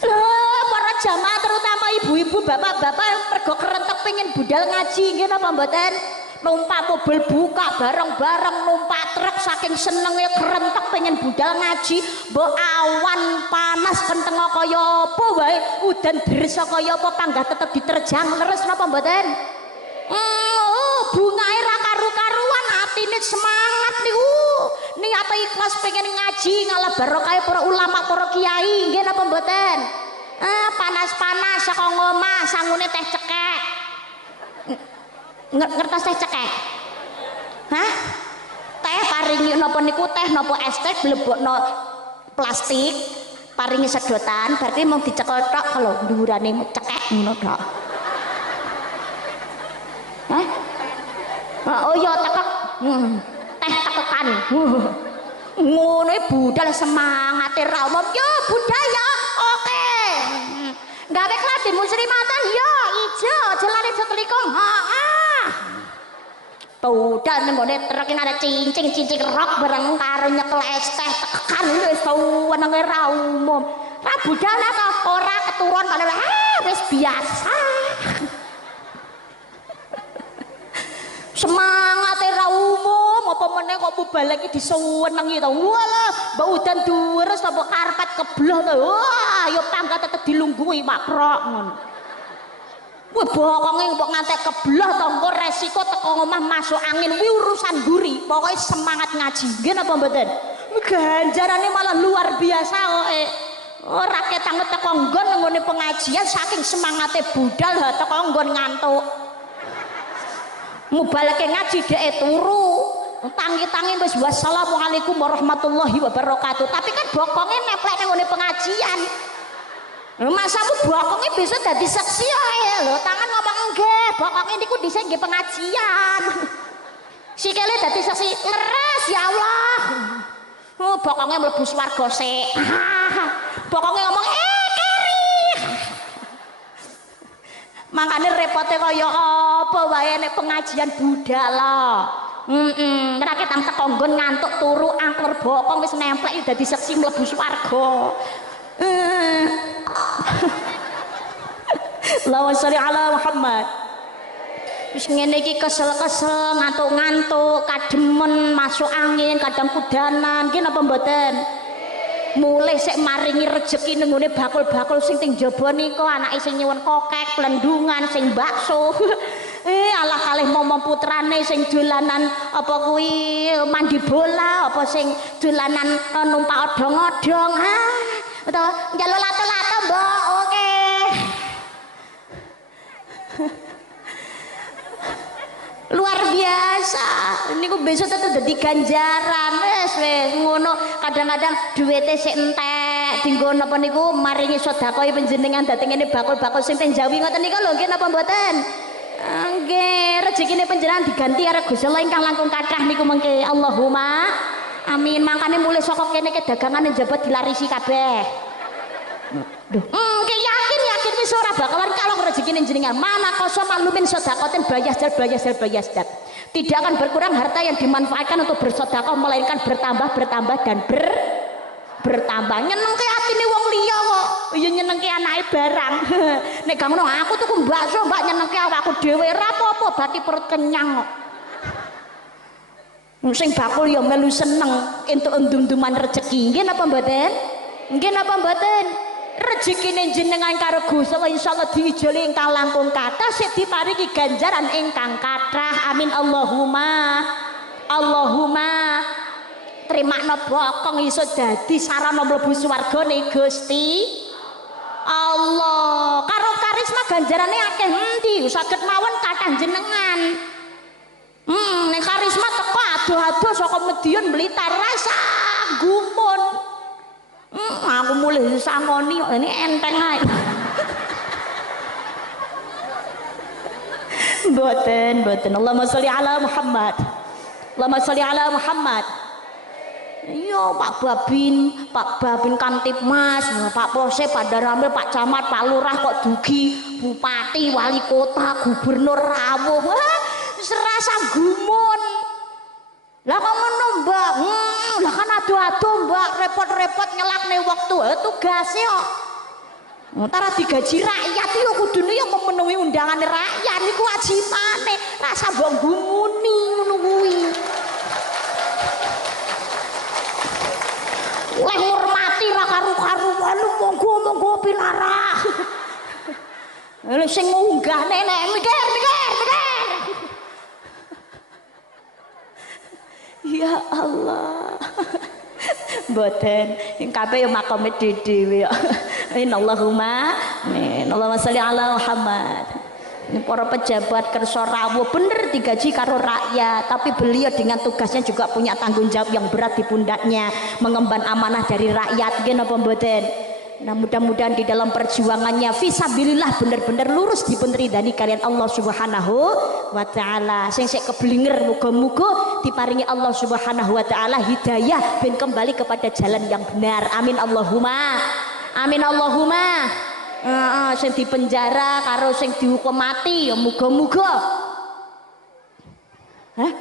Lho, para jamaah terutama ibu-ibu, bapak-bapak mergo kerentek pengen budal ngaji nggih napa mboten? Numpak mobil buka bareng-bareng, numpak truk saking senenge kerentek pengen budal ngaji. Mbok awan panas kenteng kaya apa wae, udan deres kaya apa panggah tetep diterjang leres napa mboten? Bunga nggih semangat niku. Niat ikhlas pengen ngaji ngalah barokah para ulama, para kiai, nggih napa mboten? Panas-panas saka ngomah sangune teh cekek. Ngertos teh cekek? Hah? Teh paringi napa niku teh napa es teh blebokno plastik, paringi sedotan, berarti mau dicekel tok kalau dhuwurane cekek ngono tok. Hah? Oh iya tekek. Teh tekekan. Ngono budal semangate ra umum yo budaya. Oke. Gawe kladi muslimatan yo ijo jelane ceklikung. Heeh. Budal nembone truk ada cincing rok bareng karo nyekel es teh tekekan wis suwenenge ra umum. Ra budal ta ora keturun karo wis biasa. Semangat ra umum apa meneh kok mubalek iki disuwenengi to. Walah, mbok udan duwres apa karpet kebloh to. Wah, ya pangkat tetep dilungguhi makrok ngono. Wah, bokonge mbok ngantek kebloh to engko resiko teko omah masuk angin kuwi urusan guri. Pokoke semangat ngaji. Nggih napa mboten? Ganjarane malah luar biasa kok. Ora ketang teko nggon nggone pengajian saking semangate budal ha teko nggon ngantuk. Mubalake ngaji dhek turu tangi-tangi wis wassalamualaikum warahmatullahi wabarakatuh tapi kan bokonge neplek nang ngene pengajian masamu bokonge bisa dadi seksi ae lho tangan ngomong nggih bokonge niku dhisik nggih pengajian sikile dadi seksi leres ya Allah bokonge mlebu swarga sik bokonge ngomong makanya repotnya kaya apa wae nek pengajian budal rakyat yang tekonggon ngantuk turu angker bokong wis nemplek udah diseksi mlebu swarga Allahumma sholli ala Muhammad wis ngene iki kesel-kesel ngantuk-ngantuk kademen masuk angin kadang kudanan nggih napa mboten mulai sik maringi rezeki nang ngene bakul-bakul sing teng jaba nika anake sing nyuwun kokek plendungan sing bakso alah kalih momong putrane sing dolanan apa kuwi mandi bola apa sing dolanan numpak odong-odong utawa njaluk lato-lato mbok oke luar biasa niku besok tetep dadi ganjaran wis ngono kadang-kadang duwite sik entek dienggo napa niku maringi sedekah panjenengan dhateng ngene bakul-bakul sing teng Jawi ngoten niku lho nggih napa mboten nggih rezekine panjenengan diganti karo Gusti Allah ingkang langkung kathah niku mengke Allahumma amin mangkane mulai saka kene ke dagangan njabat dilarisi kabeh duh yakin wis ora bakalan kalong rezekine jenengan mana koso malumin sedekatin bayasdal tidak akan berkurang harta yang dimanfaatkan untuk bersedekah melainkan bertambah dan bertambah nyenengke atine wong liya kok ya nyenengke anake barang nek gak ngono aku tuku bakso mbak nyenengke awakku dhewe ora apa-apa bati perut kenyang kok sing bakul ya melu seneng entuk endum-enduman rezeki nggih napa mboten rezekine jenengan karo Gusti Allah insyaallah diijoli ingkang langkung kathah sik diparingi ganjaran ingkang kathah amin Allahumma trimakno bokong iso dadi sarana mlebu swargane Gusti Allah karo karisma ganjarane akeh endi saged mawon kathah jenengan nek karisma teko adoh-adoh saka Medion Blitar rasa gumun aku mulai sangoni ini enteng ae mboten Allahumma sholli ala Muhammad iya Pak Babin Kamtipmas Pak Polsek Pak Daramil Pak Camat Pak Lurah kok dugi Bupati Wali Kota Gubernur rawuh serasa gumun lah kok ngono mbak lah kan adu-adu mbak repot-repot nyelakne waktu tugasnya kok antara digaji rakyat itu kudune yang memenuhi undangan rakyat ini kewajibane rasa mbok gumuni ngono kuwi oleh ngurmati ra karu-karuan monggo pilarah sing munggah nek mikir Ya Allah. Mboten, kabeh yo makome dhewe ya. Allahumma amin. Allahumma sholli ala Muhammad. Para pejabat kersa rawuh bener digaji karo rakyat, tapi beliau dengan tugasnya juga punya tanggung jawab yang berat di pundaknya, mengemban amanah dari rakyat. Nggih napa mboten? Nah, mudah-mudahan di dalam perjuangannya fisabilillah bener-bener lurus dipunridani kalian Allah Subhanahu wa taala. Sing sik keblinger muga-muga diparingi Allah Subhanahu wa taala hidayah ben kembali kepada jalan yang benar. Amin Allahumma. Amin Allahumma. Sing dipenjara karo sing dihukum mati ya muga-muga. Hah?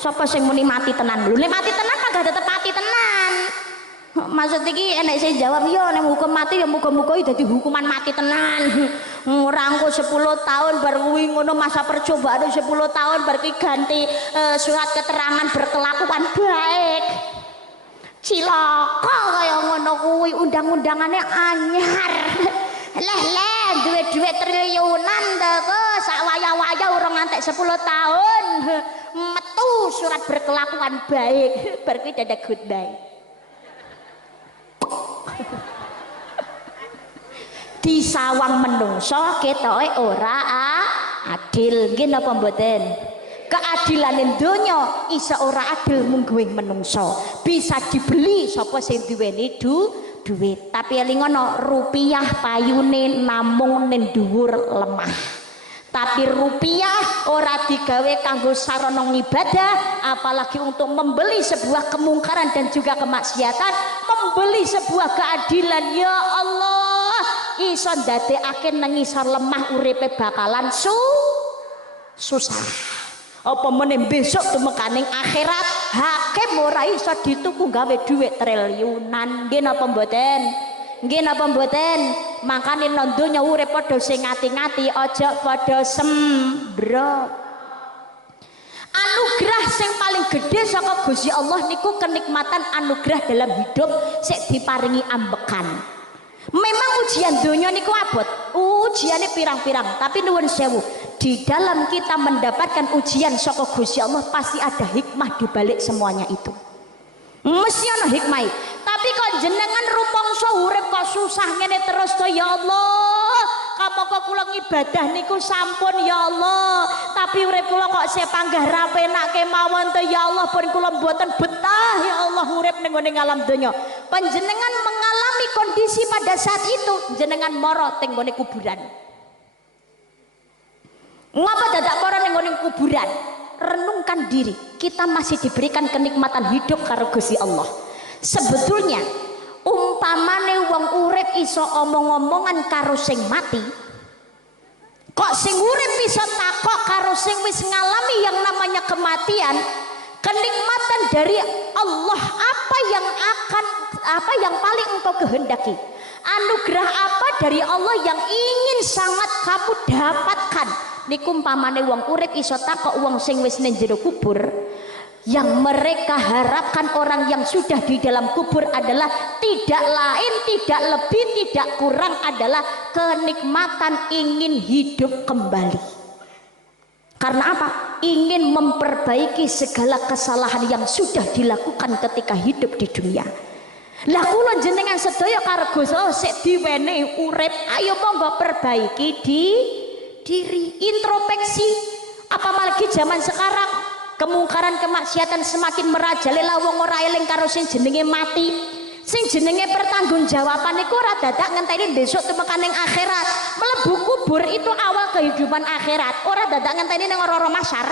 Sapa sing muni mati tenan? Lho nek mati tenan mah gak tetep mati tenan. Maksud iki enek sing jawab yo nek hukum mati ya muga-muga dadi hukuman mati tenan. Ora engko 10 tahun bar kuwi ngono masa percobaan 10 tahun bar kuwi ganti surat keterangan berkelakuan baik. Cilaka kaya ngono kuwi undang-undangane anyar. Leh duwe-duwe triliunan to sak waya-waya urung ngantek 10 tahun. Metu surat berkelakuan baik. Bar kuwi dadak goodbye. Di sawang menungso ketoke ora adil. Nggih napa mboten? Keadilan donya isa ora adil mung kuwi menungso. Bisa dibeli sapa sing duweni duit. Tapi elingono rupiah payune namung ning dhuwur lemah. Tapi rupiah ora digawe kanggo sarana ibadah, apalagi untuk membeli sebuah kemungkaran dan juga kemaksiatan, membeli sebuah keadilan. Ya Allah, iso ndadekake nang isor lemah uripe bakalan susah. Apa meneh besok tumekaning akhirat hakim ora iso dituku gawe dhuwit triliunan. Nggih napa mboten? Nggih napa mboten? Makane nang donya urip padha sing ngati-ngati, aja padha sembro. Anugerah sing paling gede saka Gusti Allah niku kenikmatan anugerah dalam hidup sik diparingi ambekan. Memang ujian dunia niku abot, ujiannya pirang-pirang, tapi nuwun sewu, di dalam kita mendapatkan ujian saka Gusti Allah pasti ada hikmah di balik semuanya itu. Mesti ana hikmah. Tapi kok jenengan rumangsa urip kok susah ngene terus to ya Allah. Kamangka kula ngibadah niku sampun ya Allah, tapi urip kula kok sepanggah ra penak kemawon to ya Allah, pun kula mboten betah ya Allah urip ning ngene alam donya. Panjenengan mengalami kondisi pada saat itu jenengan mara teng ngene kuburan. Ngapa dadak mara ning ngene kuburan? Renungkan diri, kita masih diberikan kenikmatan hidup karo Gusti Allah. Sebetulnya umpamane wong urip iso omong-omongan karo sing mati, kok sing urip bisa takok karo sing wis ngalami yang namanya kematian. Kenikmatan dari Allah apa yang paling engkau kehendaki? Anugerah apa dari Allah yang ingin sangat kamu dapatkan? Niku umpamane wong urip iso takok wong sing wis ning jero kubur. Yang mereka harapkan orang yang sudah di dalam kubur adalah tidak lain, tidak lebih, tidak kurang adalah kenikmatan ingin hidup kembali. Karena apa? Ingin memperbaiki segala kesalahan yang sudah dilakukan ketika hidup di dunia. Lah kula jenengan sedaya karo Gusti Allah sik diwenehi urip, ayo monggo perbaiki diri, introspeksi. Apalagi zaman sekarang kemungkaran kemaksiatan semakin merajalela, wong ora eling karo sing jenenge mati, sing jenenge pertanggungjawaban iku ora dadak ngenteni besok tumekaning akhirat. Mlebu kubur itu awal kehidupan akhirat, ora dadak ngenteni ning ora-ora masyar.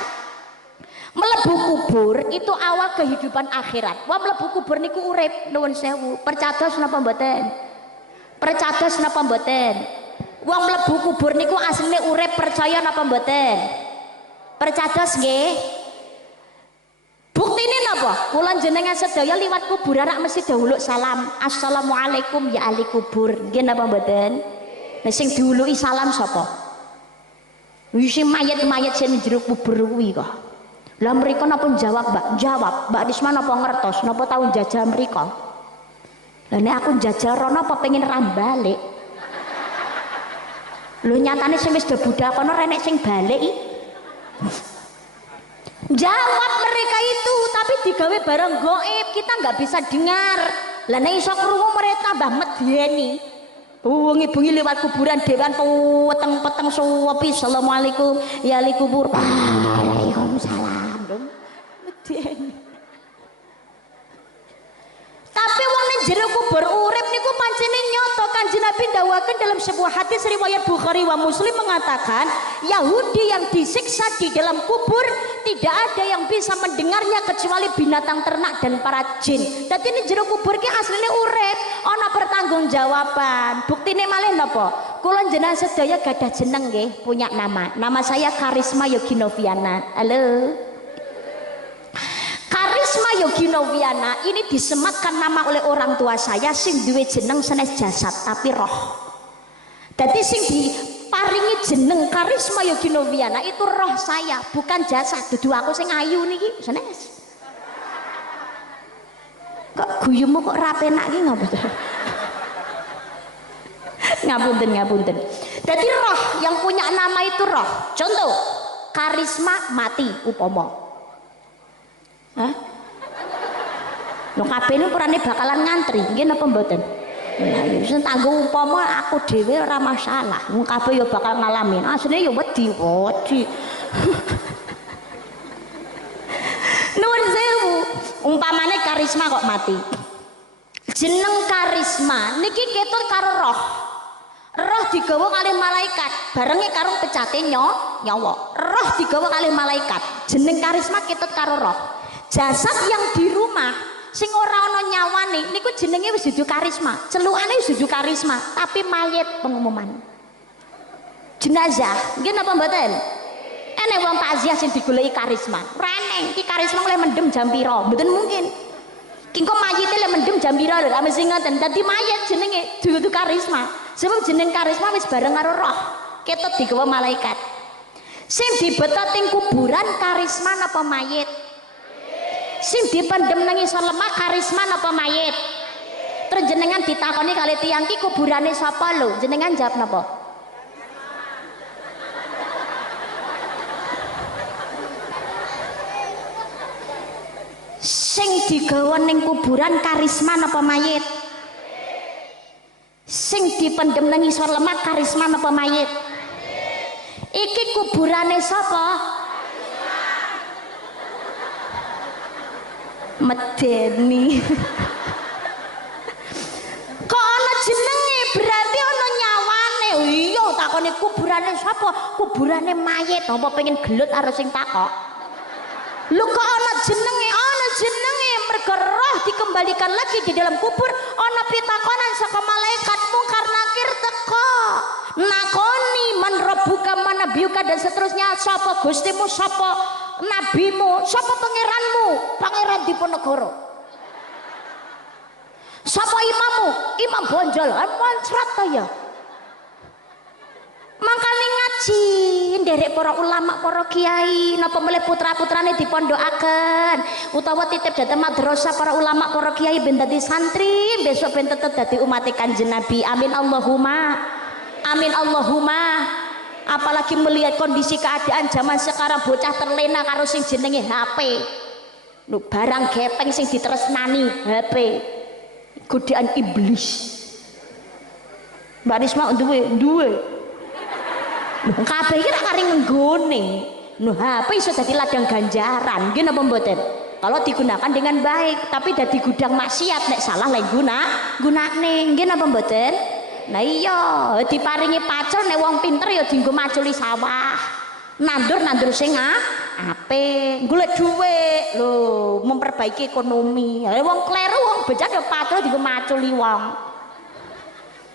Mlebu kubur itu awal kehidupan akhirat. Wah mlebu kubur niku urip, nuwun sewu. Percados napa mboten? Percados napa mboten? Wong mlebu kubur niku asline urip, percaya napa mboten? Percados nggih? Buktine napa? Kula jenengan sedaya liwat kuburan rak mesti dahuluk salam. Assalamualaikum ya ahli kubur. Nggih napa mboten? Lah sing diuluki salam sapa? Wis mayit-mayit sing jero kubur kuwi kok. Lah mriko napa jawab, Mbak? Jawab. Mbak Risma napa ngertos? Napa tau njajal mriko? Lah nek aku njajal rono apa pengen rambalik? Lho nyatane sing wis do budhal kono renek sing balik iki. Jawab mereka itu, tapi digawe barang goib, kita nggak bisa dengar. Lah nek iso krungu mereka tambah medeni. Bengi-bengi lewat kuburan dewan peteng-peteng suwepi assalamualaikum ya li kubur. Waalaikumsalam. Medeni. Tapi wong ning jero kubur urip niku pancene nyoto. Kanjeng Nabi dawuhaken dalam sebuah hadis riwayat Bukhari wa Muslim mengatakan, Yahudi yang disiksa di dalam kubur tidak ada yang bisa mendengarnya kecuali binatang ternak dan para jin. Dadi ning jero kubur ki asline urip, ana pertanggungjawaban. Buktine malih napa? Kula jenengan sedaya gadah jeneng nggih, punya nama. Nama saya Karisma Yoginoviana. Halo. Karisma Yoginoviana ini disematkan nama oleh orang tua saya sing duwe jeneng senes jasad tapi roh. Jadi sing diparingi jeneng Karisma Yoginoviana itu roh saya, bukan jasad. Dudu aku sing ayu niki senes. Kok guyumu kok ra penak iki ngopo? Ngapunten. Jadi roh yang punya nama itu roh. Contoh, Karisma mati upama. Hah? Lho kabeh niku urane bakalan ngantri, nggih napa mboten? Ya wis tanggo upama aku dhewe ora masalah. Wong kabeh ya bakal ngalami. Asline ya wedi. Nuwun sewu, umpamane Karisma kok mati. Jeneng Karisma niki ketut karo roh. Roh digawa kalih malaikat, barenge karo pecate nyawa. Roh digawa kalih malaikat. Jeneng Karisma ketut karo roh. Jasad yang di rumah sing ora ana nyawane niku jenenge wis dudu karisma, celukane wis dudu karisma, tapi mayit pengumuman. Jenazah, nggih napa mboten? Enek wong takziah sing digoleki karisma. Reneng iki karisma oleh mendem jam pira? Mboten mungkin. Ki kok mayite le mendem jam pira lho, mesti ngoten. Dadi mayit jenenge dudu karisma. Sebab jeneng karisma wis bareng karo roh. Ketut digawa malaikat. Sing dibetot ing kuburan karisma napa mayit? Sing dipendem nang isor lemah karisma napa mayit? Terus jenengan ditakoni kali tiyang ki kuburane sapa lho? Jenengan jawab napa? Sing digawa ning kuburan karisma napa mayit? Sing dipendem nang isor lemah karisma napa mayit? Iki kuburane sapa? Medeni. Kok ana jenenge berarti ana nyawane. Iya takone kuburane sapa? Kuburane mayit. Apa pengen gelut karo sing takok? Lho kok ana jenenge? Ana jenenge mergo roh dikembalikan lagi di dalam kubur. Ana pitakonan saka malaikat mungkar nakir teko. Nakoni man rabbuka man nabiyuka dan seterusnya. Sapa gustimu, sapa nabimu, sapa pangeranmu? Pangeran Diponegoro. Sapa imammu? Imam Bonjol. Muncrat ta ya. Mangkane ngaji nderek para ulama, para kiai, napa melih putra-putrane dipondokaken utawa titip dhateng madrasah para ulama, para kiai ben dadi santri, besok ben tetep dadi umat Kanjeng Nabi. Amin Allahumma. Amin Allahumma. Apalagi melihat kondisi keadaan zaman sekarang bocah terlena karo sing jenenge HP. Lho barang gepeng sing ditresnani HP. Godaan iblis. Mbak Risma duwe. Lho kabeh iki ra kari ngenggone. Lho HP iso dadi ladang ganjaran, nggih napa mboten? Kalau digunakan dengan baik, tapi dadi gudang maksiat nek salah lek gunane, nggih napa mboten? Nah iya, diparingi pacul nek wong pinter ya dienggo maculi sawah. Nandur sing apik, golek dhuwit lho, memperbaiki ekonomi. Lah wong kleru wong becak ya pacul dienggo maculi wong.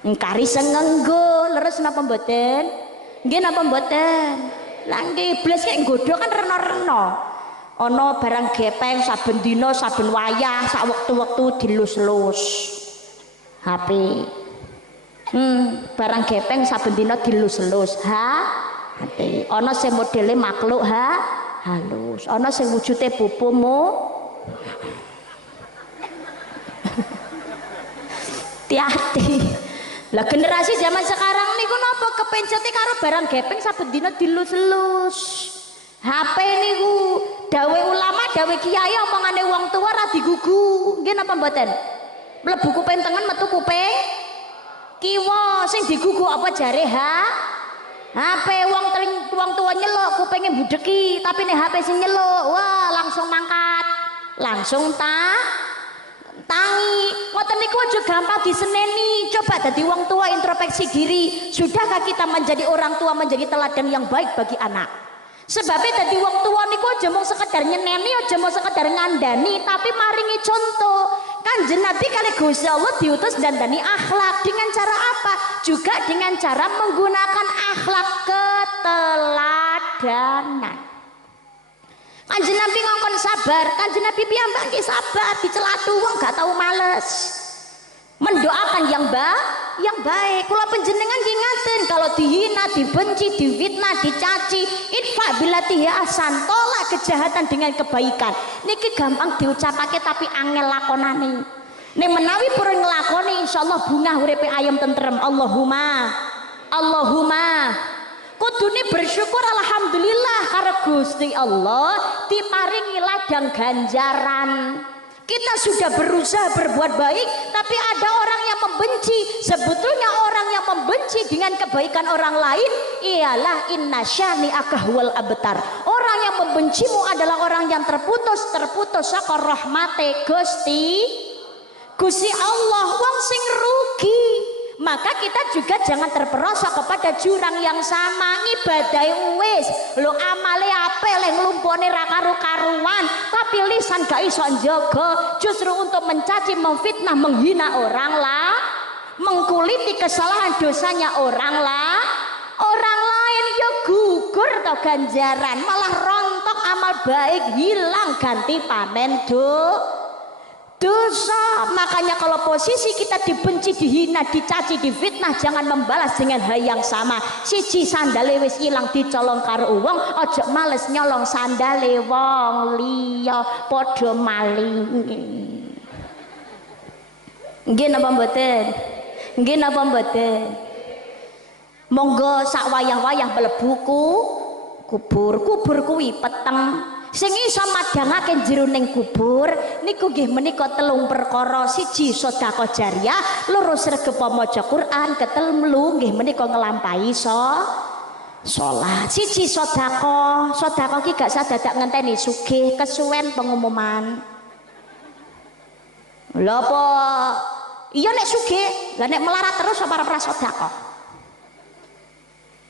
Ngkari sengenggo, leres napa mboten? Nggih napa mboten? Lah nggih iblis kek nggodho kan rena-rena. Ana barang gepeng saben dina saben wayah sak wektu-wektu dilus-lus. HP. Barang gepeng saben dina dilus-lus. HP. Ana sing modele makhluk halus, ana sing wujude pupumu. Hati-hati. Lah generasi zaman sekarang niku napa kepencete karo barang gepeng saben dina dilus-lus. HP niku dawe ulama, dawe kiai omongane wong tua ra digugu. Nggih napa mboten? Mlebu kuping tengen metu kuping kiwa, sing digugu apa jare HP wong tua nyeluk kupingnya budeki, tapi nih HP sing nyeluk, wah langsung mangkat, langsung tangi. Ngoten niku aja gampang diseneni. Coba dadi wong tua introspeksi diri. Sudahkah kita menjadi orang tua, menjadi teladan yang baik bagi anak? Sebabnya dadi wong tua niku aja mau sekedar nyeneni, aja mau sekedar ngandani, tapi maringi contoh. Kanjeng Nabi kali Gusti Allah diutus dandani akhlak. Dengan cara apa? Juga dengan cara menggunakan akhlak keteladanan. Kanjeng Nabi ngongkon sabar, Kanjeng Nabi piyambak nggih sabar, dicelatu wong gak tahu males. Mendoakan yang baik. Kula panjenengan nggih ngaten, kalau dihina, dibenci, difitnah, dicaci, idfa billati ahsan, tolak kejahatan dengan kebaikan. Niki gampang diucapake tapi angel lakonane. Nek menawi purun nglakoni insyaallah bungah uripe ayam tentrem. Allahumma kudune bersyukur alhamdulillah karo Gusti Allah diparingi ladang ganjaran. Kita sudah berusaha berbuat baik, tapi ada orang yang membenci. Sebetulnya orang yang membenci dengan kebaikan orang lain ialah inna syani'aka huwal abtar. Orang yang membencimu adalah orang yang terputus saka rahmate Gusti Allah, wong sing rugi. Maka kita juga jangan terperosok kepada jurang yang sama. Ngibadahi wis lo amale apik le nglumpone ra karu-karuan, tapi lisan gak iso njaga, justru untuk mencaci, memfitnah, menghina orang lah, mengkuliti kesalahan dosanya orang lain ya gugur to ganjaran, malah rontok amal baik, hilang ganti panen dosa. Makanya kalau posisi kita dibenci, dihina, dicaci, difitnah, jangan membalas dengan hal yang sama. Siji sandale wis ilang dicolong karo wong, aja males nyolong sandale wong liya padha maling. Nggih napa mboten? Monggo sak wayah-wayah mlebu kubur kuwi peteng. Sing iso madhangake jeroning kubur niku nggih menika telung perkara. Siji sedekah jariyah, loro sregep maca Quran, ketelu nggih menika nglampahi salat. Siji sedekah ki gak sadadak ngenteni sugih kesuwen pengumuman. Lha apa iya nek sugih, lah nek melarat terus apa ora sedekah?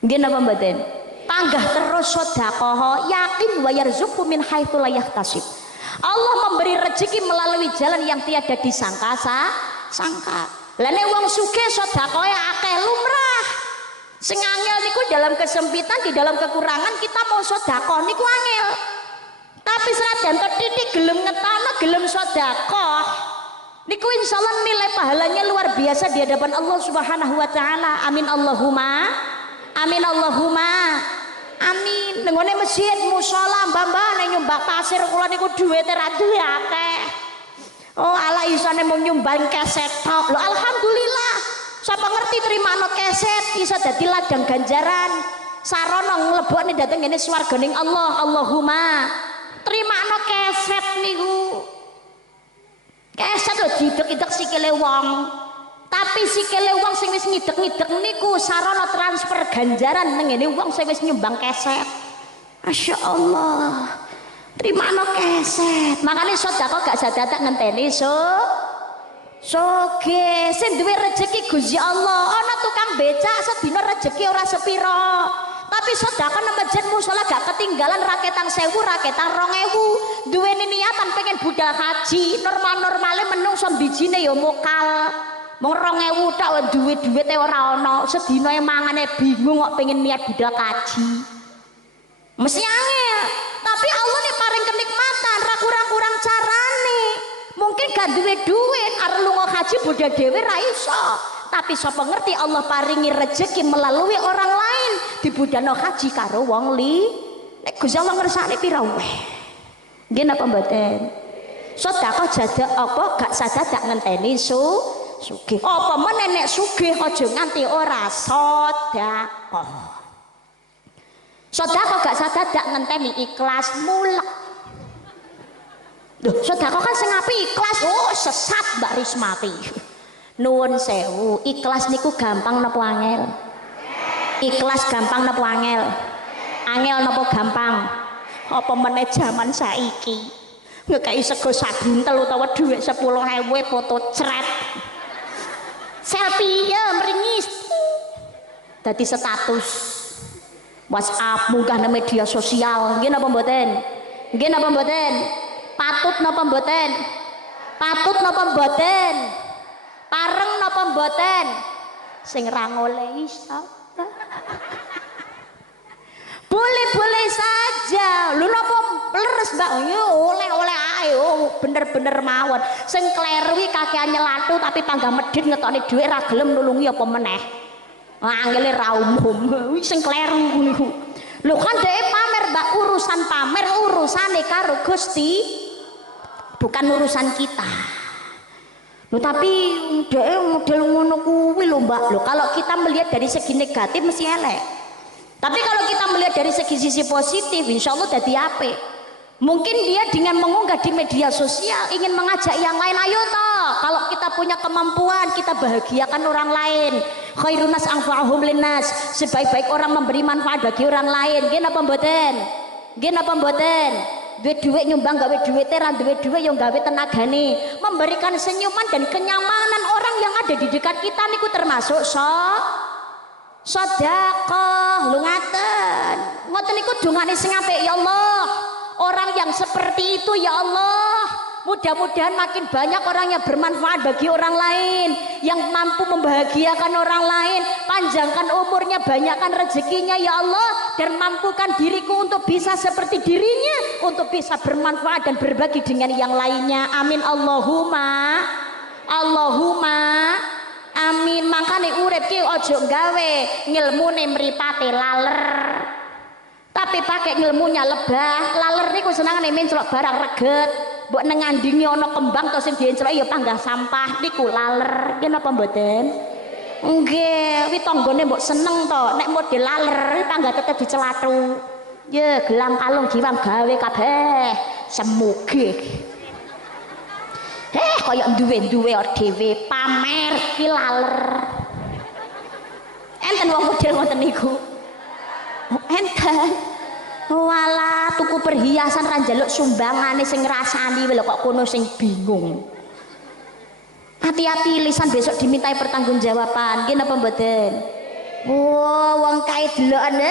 Nggih napa mboten? Panggah terus sedekah, yakin wa yarzuqu min haitsu la yahtasib. Allah memberi rezeki melalui jalan yang tiada disangka. Lah nek wong sugih sedekahe akeh lumrah. Sing angel niku dalam kesempitan, di dalam kekurangan kita mau sedekah niku angel. Tapi senajan titik gelem ngetono, gelem sedekah niku insyaallah nilai pahalanya luar biasa di hadapan Allah Subhanahu wa taala. Amin Allahumma amin. Nengone masjid musala mbah-mbah ning nyumbang pasir kula niku dhuwite ra duwe akeh. Oh ala isane mung nyumbang keset tok. Lho alhamdulillah. Sapa ngerti terimano keset iso dadi ladang ganjaran. Sarana mlebokne dhateng ngene swarganing Allah. Allahumma terimano keset niku. Keset lho didek-idek sikile wong. Tapi sikile wong sing wis ngidek-ngidek niku sarana transfer ganjaran nang ngene wong sing wis nyumbang keset. Masya Allah. Terimano keset. Makane sedekah gak sadadak ngenteni soge sing duwe rezeki Gusti Allah. Ana tukang becak sedina rezeki ora sepiro. Tapi sedekah nang masjid musala gak ketinggalan raketang 1000, raketang 2000. Duweni niatan pengen budal haji. Normal-normale menungso bijine ya mokal. Mong 2000 tok duwe-duwite ora ana, sedina mangane bingung kok pengen niat budal kaji. Mesti angel. Tapi Allah nek paring kenikmatan ra kurang-kurang carane. Mungkin gak duwe duit arep lunga haji budal dhewe ra iso. Tapi sapa ngerti Allah paringi rezeki melalui orang lain dibudalno haji karo wong li. Nek Gusti Allah ngersakne pira weh. Nggih napa mboten? Sedekah jadak apa gak sadadak ngenteni sugih. Apa meneh nek sugih aja nganti ora sedekah. Sedekah gak sadadak ngenteni ikhlas mulek. Loh, sedekah kan sing apik ikhlas. Oh, sesat Mbak Rismati. Nuwun sewu, ikhlas niku gampang napa angel? Ikhlas gampang napa angel? Angel napa gampang? Apa meneh jaman saiki? Ngekei sego sabuntel utawa dhuwit 10.000 foto cret. Selfie ya meringis. Dadi status WhatsApp munggah nang media sosial. Nggih napa mboten? Nggih napa mboten? Patut napa mboten? Patut napa mboten? Pareng napa mboten? Sing ra ngolehi sapa? Boleh-boleh saja. Lho napa leres Mbak? Yo oleh-oleh ae. Oh, bener-bener mawon. Sing kleru iki kakean nyelatu tapi panggah medhit ngetokne dhuwit ra gelem nulungi apa meneh. Angele ra umum. Sing kleru niku. Lho kan dhek pamer Mbak, urusan pamer urusane karo Gusti. Bukan urusan kita. Lho tapi dhek model ngono kuwi lho Mbak. Lho kalau kita melihat dari segi negatif mesti elek. Tapi kalau kita melihat dari segi sisi positif, insya Allah jadi apik. Mungkin dia dengan mengunggah di media sosial ingin mengajak yang lain, ayo toh. Kalau kita punya kemampuan, kita bahagiakan orang lain. Khairun nas anfa'uhum linnas. Sebaik-baik orang memberi manfaat bagi orang lain. Nggih napa mboten? Nggih napa mboten? Duit nyumbang gawe duwite ra duwe duit yang gawe tenagane. Memberikan senyuman dan kenyamanan orang yang ada di dekat kita niku termasuk sedekah. Lho ngaten. Ngoten niku dongane sing apik ya Allah. Orang yang seperti itu ya Allah, mudah-mudahan makin banyak orang yang bermanfaat bagi orang lain, yang mampu membahagiakan orang lain. Panjangkan umurnya, banyakkan rezekinya ya Allah, dan mampukan diriku untuk bisa seperti dirinya, untuk bisa bermanfaat dan berbagi dengan yang lainnya. Amin Allahumma amin. Makane urip ki ojo gawe ngilmune mripate laler, tapi pakai ilmunya lebah. Laler niku senengane menclok barang reget. Mbok nang ngandingi ana kembang to sing dienclok ya panggah sampah niku laler. Nggih napa mboten? Nggih, wi tanggane mbok seneng to nek model laler panggah tetep dicelathu. Ya gelang kalung giwang gawe kabeh semuge. Kaya duwe-duwe dhewe pamer ki laler. Enten wong model ngoten niku. Enten walah tuku perhiasan ra njaluk sumbangane sing ngrasani lho kok kono sing bingung. Hati-hati lisan besok dimintai pertanggungjawaban. Nggih napa mboten? Wong kae deloken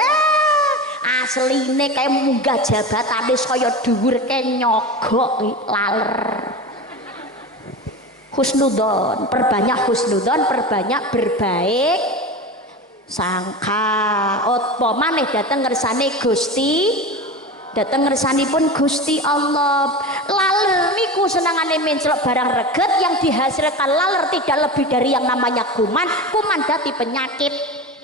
asline kae munggah jabatane kaya dhuwur kae nyogok laler. Husnudon, perbanyak husnudon, perbanyak berbaik sangka. Apa maneh dateng ngersane Gusti, dateng ngersanipun Gusti Allah. Laler niku senangane menclok barang reget, yang dihasilkan laler tidak lebih dari yang namanya kuman dadi penyakit.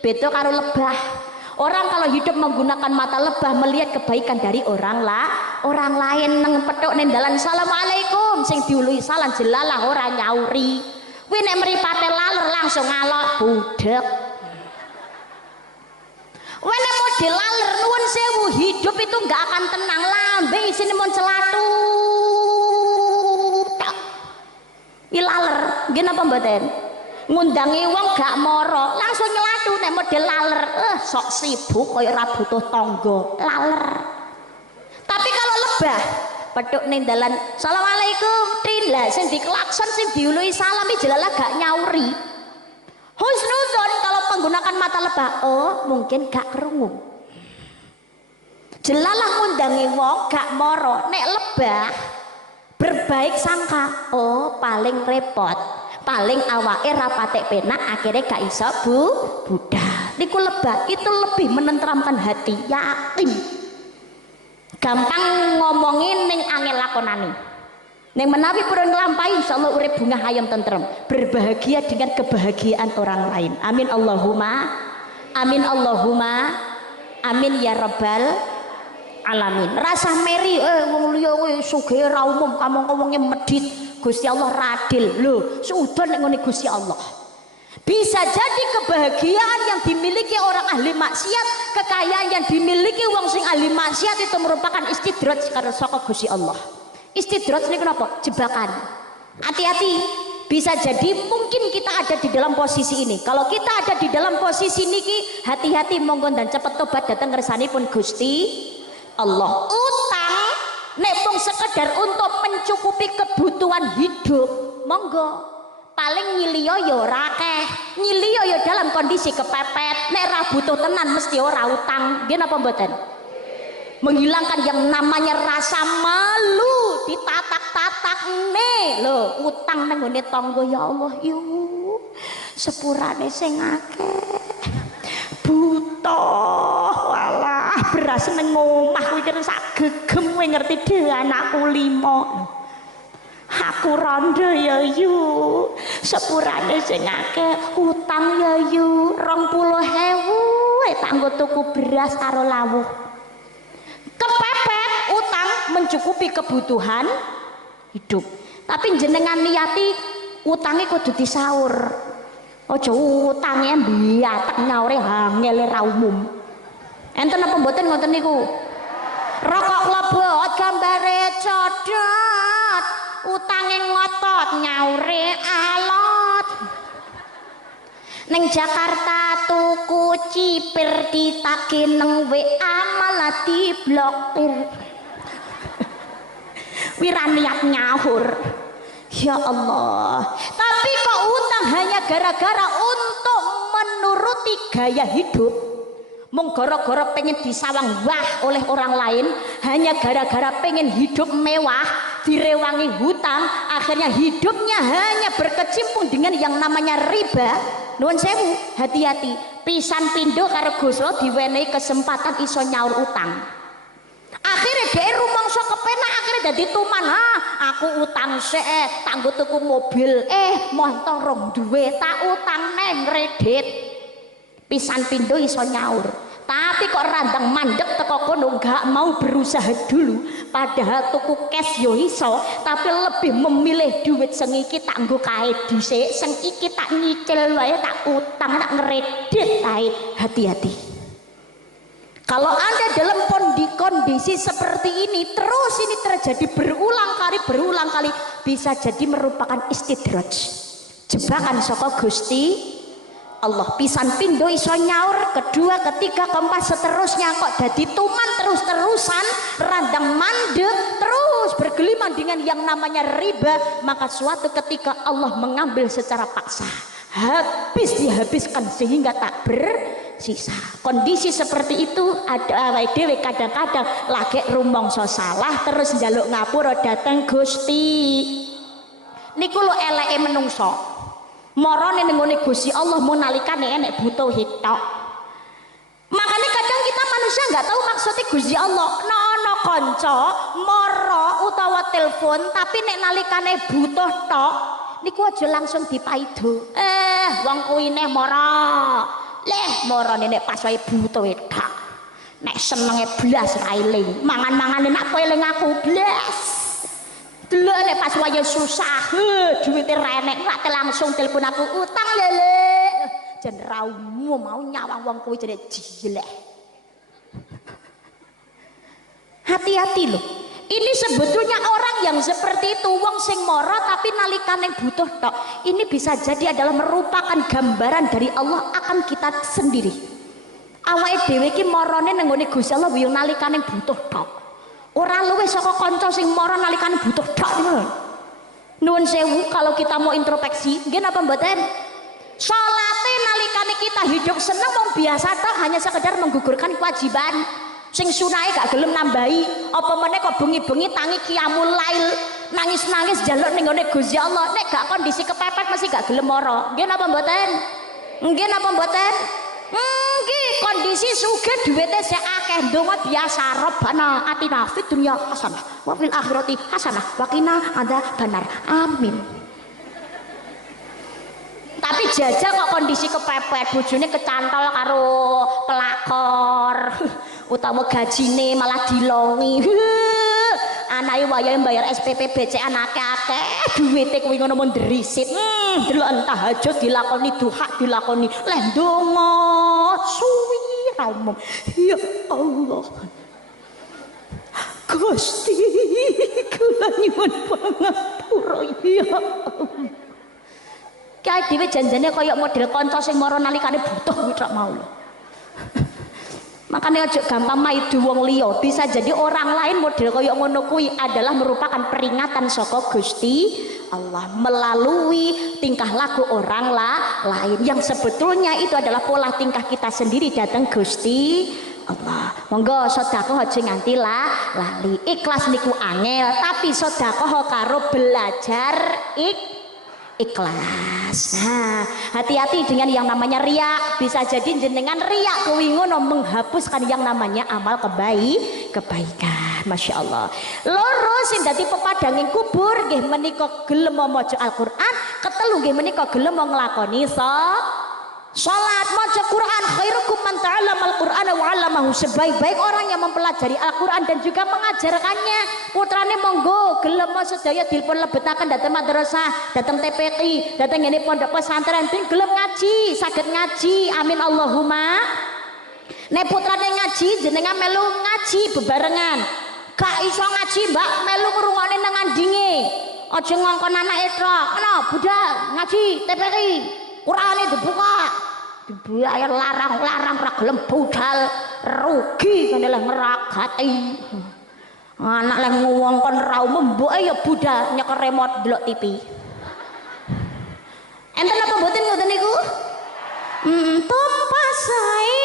Beda karo lebah. Orang kalau hidup menggunakan mata lebah melihat kebaikan dari orang lain. Nang petuk ning dalan assalamualaikum sing diului salam jelalah ora nyauri. Kuwi nek mripate laler langsung ngalok budek. Wene model laler nuwun sewu, hidup itu nggak akan tenang. Lambe isine mun celathu. Iki laler, nggih napa mboten? Ngundangi wong gak moro, langsung nyelathu nek model laler. Sok sibuk kaya ora butuh tangga, laler. Tapi kalau lebah, petuk ning dalan assalamualaikum, trin lah sing diklakson sing diului salam iki jelalah gak nyauri. Husnuzon kalau menggunakan mata lebah, oh mungkin gak krungu. Jelalah ngundangi wong gak moro, nek lebah berbaik sangka, oh paling repot, paling awake ra patek penak akhirnya gak iso budal. Niku lebah itu lebih menenteramkan hati, yakin. Gampang ngomongin ning angel lakonane. Ning menawi purun nglampahi insyaallah urip bunga hayam tentrem, berbahagia dengan kebahagiaan orang lain. Amin Allahumma amin ya rabbal alamin. Rasa meri wong liya kowe sugih ra umum, kamu ngomongnya medhit. Gusti Allah radil lho, suudon nek ngene Gusti Allah. Bisa jadi kebahagiaan yang dimiliki orang ahli maksiat, kekayaan yang dimiliki wong sing ahli maksiat itu merupakan istidraj karena saka Gusti Allah. Istidraj ini kenapa? Jebakan. Hati-hati, bisa jadi mungkin kita ada di dalam posisi ini. Kalau kita ada di dalam posisi niki, hati-hati monggo dan cepet tobat datang kersanipun Gusti Allah. Utang nek mung sekedar untuk mencukupi kebutuhan hidup, monggo. Paling nyiliyo ya ora akeh, nyiliyo ya dalam kondisi kepepet. Nek ra butuh tenan mesti ora utang. Nggih napa mboten? Menghilangkan yang namanya rasa malu, ditatak-tatak nih lho, utang nang ngene tangga ya Allah yu. Sepurane sing akeh. Butuh walah beras nang omah kuwi kira sak gegem kowe ngerti dhewe anakku 5. Aku rondo ya yu, sepurane sing akeh utang ya yu, 20.000 tak nggo tuku beras karo lawuh. Kepepet utang mencukupi kebutuhan hidup. Tapi jenengan niati utangnya kudu disaur. Aja utange mbiyatek nyaure hangel ra umum. Enten apa mboten ngoten niku? Rokok lebot gambare codot. Utange ngotot nyaure alot. Neng Jakarta tuku cipir ditagih neng WA malah diblokir. Wira niat nyaur. Ya Allah. Tapi kok utang hanya gara-gara untuk menuruti gaya hidup. Mung gara-gara pengen disawang wah oleh orang lain, hanya gara-gara pengen hidup mewah, direwangi hutang, akhirnya hidupnya hanya berkecimpung dengan yang namanya riba. Nuwun sewu, hati-hati. Pisan pindo karo Gusti diwenehi kesempatan iso nyaur utang. Akhirnya dia rumangsa kepenak, akhirnya dadi tuman. Aku utang sik, tak nggo tuku mobil. Montor rong duwe, tak utang neng kredit. Pisan pindo iso nyaur. Tapi kok randang mandek teko kono gak mau berusaha dulu, padahal tuku cash yo iso, tapi lebih memilih duit sing iki tak nggo kae dhisik, sing iki tak nyicil wae, tak utang, tak ngredit ae. Hati-hati. Kalau Anda dalam kondisi seperti ini, terus ini terjadi berulang kali, bisa jadi merupakan istidraj, jebakan saka Gusti Allah. Pisan pindo iso nyaur, kedua, ketiga, keempat, seterusnya kok jadi tuman terus-terusan, randang mandek, terus bergelimang dengan yang namanya riba, maka suatu ketika Allah mengambil secara paksa, habis dihabiskan sehingga tak bersisa. Kondisi seperti itu ada awake dhewe kadang-kadang lagi rumangsa salah terus njaluk ngapura dateng Gusti. Niku lho eleke menungso. Marane ning ngene Gusti Allah mau nalikane enek butuh hitok. Makanya kadang kita manusia nggak tahu maksudnya Gusti Allah. Ono kanca mara utawa telepon tapi nek nalikane butuh tok niku aja langsung dipaido. Wong kuwi neh mara. Leh marane nek pas wae butuh tok. Nek senenge blas ra eling. Mangan-mangane nak kowe eling aku blas. Delok nek pas waya susah, duwite ra enek, lak langsung telepon aku utang lele. Jan ra umum mau nyawang wong kuwi jane jilek. Hati-hati loh. Ini sebetulnya orang yang seperti itu, wong sing mara tapi nalikane butuh tok. Ini bisa jadi adalah merupakan gambaran dari Allah akan kita sendiri. Awake dhewe iki marane nang ngene Gusti Allah yo nalikane butuh tok. Ora luwih saka kanca sing mara nalikane butuh tok niku. Nuwun sewu kalau kita mau introspeksi, nggih napa mboten? Salate nalikane kita hidup seneng wong biasa tok, hanya sekedar menggugurkan kewajiban. Sing sunahe gak gelem nambahi, apa meneh kok bengi-bengi tangi qiyamul lail, nangis-nangis njaluk ning ngene Gusti Allah. Nek gak kondisi kepepet mesti gak gelem mara. Nggih napa mboten? Nggih napa mboten? Nggih, kondisi sugih duwite sik akeh, ndonga biasa, Rabbana atina fid dunya hasanah wa fil akhirati hasanah wa qina adzabannar. Amin. Tapi jajal kok kondisi kepepet, bojone kecantol karo pelakor, utawa gajine malah dilongi. Anake wayahe bayar SPP BCA akeh-akeh, duwite kuwi ngono mun ndrisit. delok tahajud dilakoni, duha dilakoni, leh ndonga suwi ra umum. Ya Allah Gusti kula nyuwun pangapura ya Allah. Kae dhewe janjane kaya model kanca sing mara nalikane butuh tok mau lho. Makanya aja gampang maidu wong liya, bisa jadi orang lain model kaya ngono kuwi adalah merupakan peringatan saka Gusti Allah melalui tingkah laku orang lain yang sebetulnya itu adalah pola tingkah kita sendiri datang Gusti Allah. Monggo sedekah aja nganti lali. Ikhlas niku angel, tapi sedekah karo belajar ikhlas. Nah, hati-hati dengan yang namanya riak. Bisa jadi jenengan riak kuwi ngono menghapuskan yang namanya amal kebaikan. Masya Allah. Loro sing dadi pepadanging kubur nggih menika gelem maca Al-Qur'an, ketelu nggih menika gelem nglakoni salat, maca Quran. Khairukum man ta'allamal Qur'ana wa 'allamahu. Sebaik-baik orang yang mempelajari Al-Qur'an dan juga mengajarkannya. Putrane monggo gelem sedaya dipun lebetaken dhateng madrasah, dhateng TPQ, dhateng ngene pondok pesantren sing gelem ngaji, saged ngaji. Amin Allahumma. Nek putrane ngaji jenengan melu ngaji bebarengan. Gak iso ngaji, Mbak, melu ngrungokne nang andinge. Aja ngongkon anake tok. Ana budal ngaji TPQ. Qur'ane dibuka. Dibayar larang-larang ra gelem budal, rugi kene leh ngeragati. Anak leh ngongkon ra umum mboke ya budal nyekel remote delok TV. Enten apa mboten ngoten niku? Tumpah sae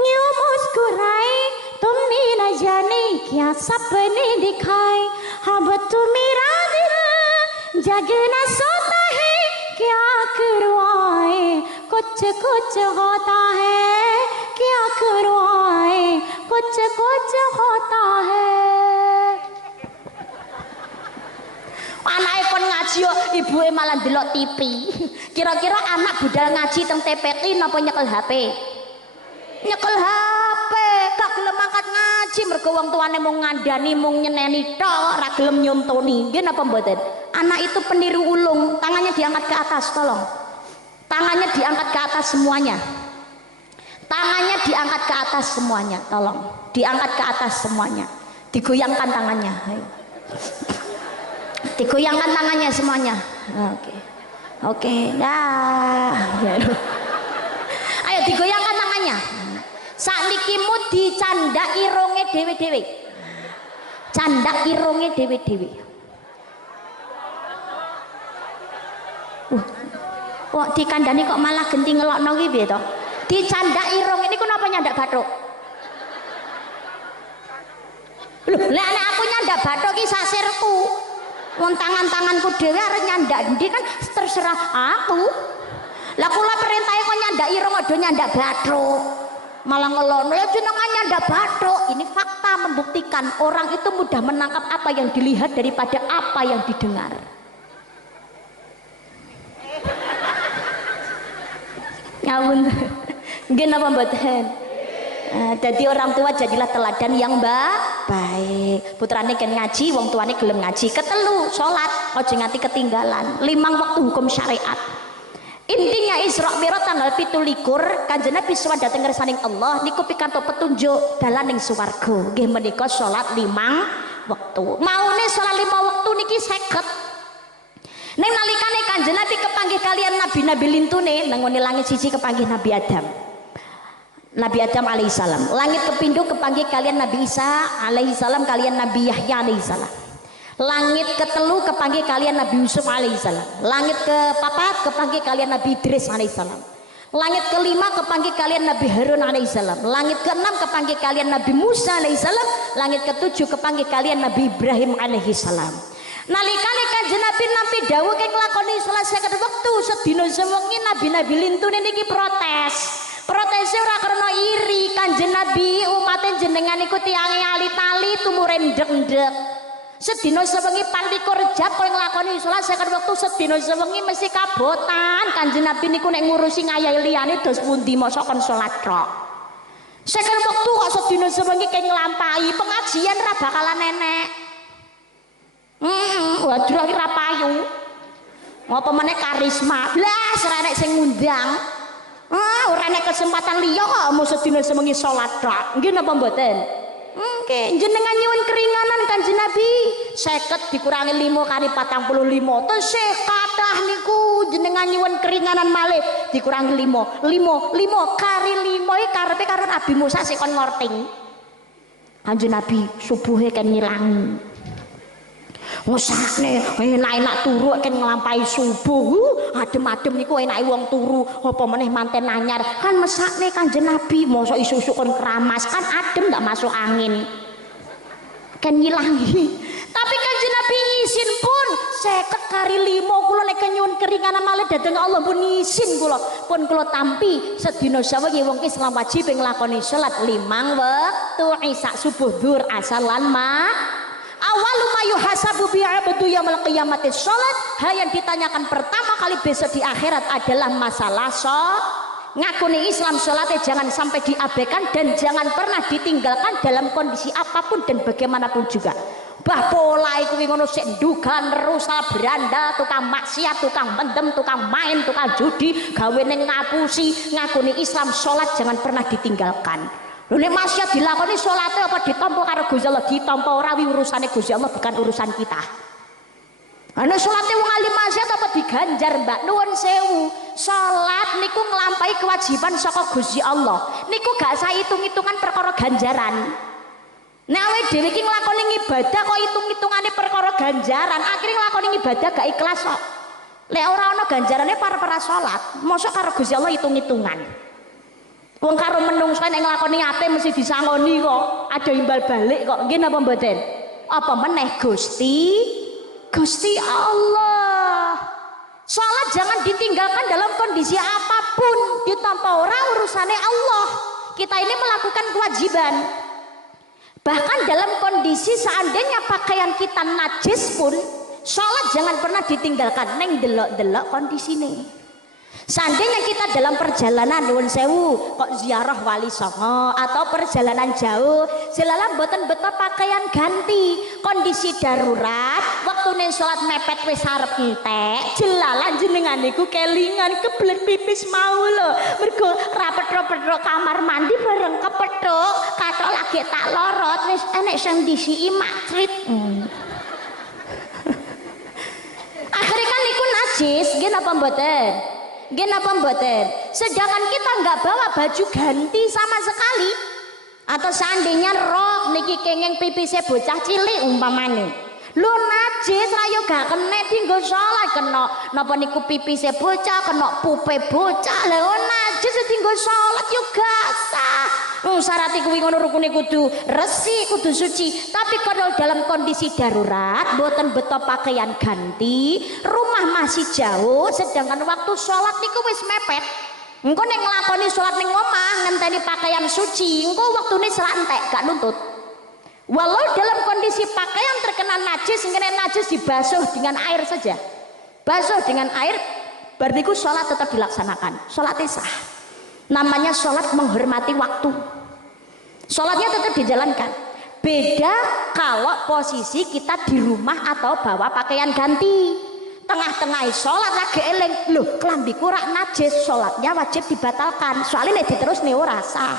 new मुस्कुराए तुमने न जाने क्या सपने दिखाए अब तो मेरा दिल जग न सोता है क्या करवाए कुछ कुछ होता है क्या करवाए कुछ कुछ होता है. Anake kon ngaji yo ibuke malah ndelok TV. Kira-kira anak budal ngaji teng TPQ napa nyekel HP? Nyekel HP, gak gelem angkat ngaji mergo wong tuane mung ngandani mung nyeneni tok, ora gelem nyontoni. Nggih napa mboten? Anak itu peniru ulung, tangannya diangkat ke atas, tolong. Tangannya diangkat ke atas semuanya. Tangannya diangkat ke atas semuanya, tolong. Diangkat ke atas semuanya. Digoyangkan tangannya. Ayo. Digoyangkan tangannya semuanya. Oke. Oke. Nah. Ayo digoyangkan tangannya. Sakniki mu dicandak irunge dhewe-dhewe. Candak irunge dhewe-dhewe. Kok dikandani kok malah genti ngelokno ki piye to? Dicandak irung ini kenapa nyandak bathuk? Lho, lek aku nyandak bathuk ki sasirku. Wong tangan-tanganku dhewe arep nyandak ndi kan terserah aku. Lah kula perintahe kok nyandak irung aja nyandak bathuk. Malah ngelono ya jenengan nyandak bathuk. Ini fakta membuktikan orang itu mudah menangkap apa yang dilihat daripada apa yang didengar. Ngawun. Nggih napa mboten? Jadi orang tua jadilah teladan yang baik. Putrane kan ngaji, wong tuane gelem ngaji. Ketelu salat, aja nganti ketinggalan. 5 waktu hukum syariat. Intinya Isra Mi'raj tanggal 17 Kanjeng Nabi sowan dhateng ngarsaning Allah niku pikantuk petunjuk dalan ning swarga. Nggih menika salat 5 waktu. Maune salat 5 waktu niki 50. Neng nalikane Kanjeng Nabi kepanggih kalian nabi-nabi lintune nang ngene langit siji kepanggih Nabi Adam. Nabi Adam alaihissalam. Langit kepindho kepanggih kalian Nabi Isa alaihissalam, kalian Nabi Yahya alaihissalam. Langit ketelu kepanggih kalian Nabi Yusuf alaihissalam. Langit kepapat kepanggih kalian Nabi Idris alaihissalam. Langit kelima kepanggih kalian Nabi Harun alaihissalam. Langit keenam kepanggih kalian Nabi Musa alaihissalam. Langit ketujuh kepanggih kalian Nabi Ibrahim alaihissalam. Nalikane Kanjeng Nabi nampi dawuh kang nglakoni salat 50 wektu sedina sewengi nabi-nabi lintune niki protes. Protese ora karena iri Kanjeng Nabi umatnya jenengan iku tiange ali-tali tumure ndek-ndek. Sedina sewengi 24 jam kowe nglakoni salat 50 wektu sedina sewengi mesti kabotan. Kanjeng Nabi niku nek ngurusi ngayahi liyane dos pundi mosok kon salat tok. 50 wektu kok sedina sewengi keng nglampahi pengajian ra bakalan enek. Waduh ra payu. Ngopo meneh karisma. Blas ora nek sing ngundang. Ora nek kesempatan liya kok mau sedina semengi salat tok. Nggih napa mboten? Nggih, jenengan nyuwun keringanan Kanjeng Nabi. 50 dikurangi 5 kali 45. Tesih kathah niku jenengan nyuwun keringanan malih dikurangi 5 kali 5 iki karepe karo Nabi Musa sik kon ngorting. Kanjeng Nabi subuhe kan ngilangi. Ngusahne enak-enak turu kan nglampahi subuh. Adem-adem niku enake wong turu, apa meneh manten anyar. Kan mesakne Kanjeng Nabi, mosok isu-isu kon keramas, kan adem ndak masuk angin. Kan ngilangi. Tapi Kanjeng Nabi izin pun 50 kali 5 kula nek nyuwun keringanan malih dhateng Allah pun izin kula. Pun kula tampi sedina sawengi wong Islam wajib nglakoni salat 5 wektu isya subuh dzur asar lan awalu ma yuhasabu bi 'abdu yaumil qiyamati shalat. Hal yang ditanyakan pertama kali besok di akhirat adalah masalah ngakuni Islam. Salatnya jangan sampai diabaikan dan jangan pernah ditinggalkan dalam kondisi apapun dan bagaimanapun juga. Bah pola iku ngono sik ndugan rusak beranda, tukang maksiat, tukang mendem, tukang main, tukang judi, gawe ning ngapusi. Ngakuni Islam salat jangan pernah ditinggalkan. Lho nek maksiat dilakoni salate apa ditampa karo Gusti Allah, ditampa ora wi urusane Gusti Allah, bukan urusan kita. Ana salate wong alim maksiat apa diganjar, Mbak? Nuwun sewu. Salat niku nglampahi kewajiban saka Gusti Allah. Niku gak saya hitung-hitungan perkara ganjaran. Nek awake dhewe iki nglakoni ibadah kok hitung-hitungane perkara ganjaran, akhire nglakoni ibadah gak ikhlas kok. Lek ora ana ganjarane para salat, mosok karo Gusti Allah hitung-hitungan. Wong karo menungso nek nglakoni ape mesti disangoni kok, ada imbal balik kok. Nggih napa mboten? Apa meneh Gusti Allah. Salat jangan ditinggalkan dalam kondisi apapun, ditampa orang urusane Allah. Kita ini melakukan kewajiban. Bahkan dalam kondisi seandainya pakaian kita najis pun, salat jangan pernah ditinggalkan. Neng delok-delok kondisine. Seandainya kita dalam perjalanan nuwun sewu kok ziarah Wali Songo atau perjalanan jauh, selalu mboten beto pakaian ganti, kondisi darurat, waktune salat mepet wis arep entek, jelalan jenengan niku kelingan kebelet pipis mau lho. Mergo rapet-rapet kamar mandi bareng kepethuk, kathok lagi tak lorot wis enek sing disiki makrit. Akhirnya kan niku najis, nggih napa mboten? Nggih napa mboten? Sedangkan kita nggak bawa baju ganti sama sekali. Atau seandainya rok niki kenging pipisnya bocah cilik umpamane. Lho najis rayo gak kena tinggal salat kena napa niku pipisnya bocah kena pupe bocah. Lho najis tinggal salat yo gak sah. Syarat kuwi ngono rukune kudu resi, kudu suci. Tapi kalau dalam kondisi darurat, boten beto pakaian ganti, rumah masih jauh, sedangkan waktu sholat niku wis mepet. Engko nek nglakoni sholat ning omah ngenteni pakaian suci, engko waktune selantek gak nuntut. Walau dalam kondisi pakaian terkena najis, ngene najis dibasuh dengan air saja. Basuh dengan air, berarti sholat tetap dilaksanakan. Sholatnya sah. Namanya sholat menghormati waktu. Sholatnya tetap dijalankan. Beda kalau posisi kita di rumah atau bawa pakaian ganti. Tengah-tengah sholat lagi eleng, loh kelambiku rak najis, sholatnya wajib dibatalkan. Soalnya nek diterus nih ora sah.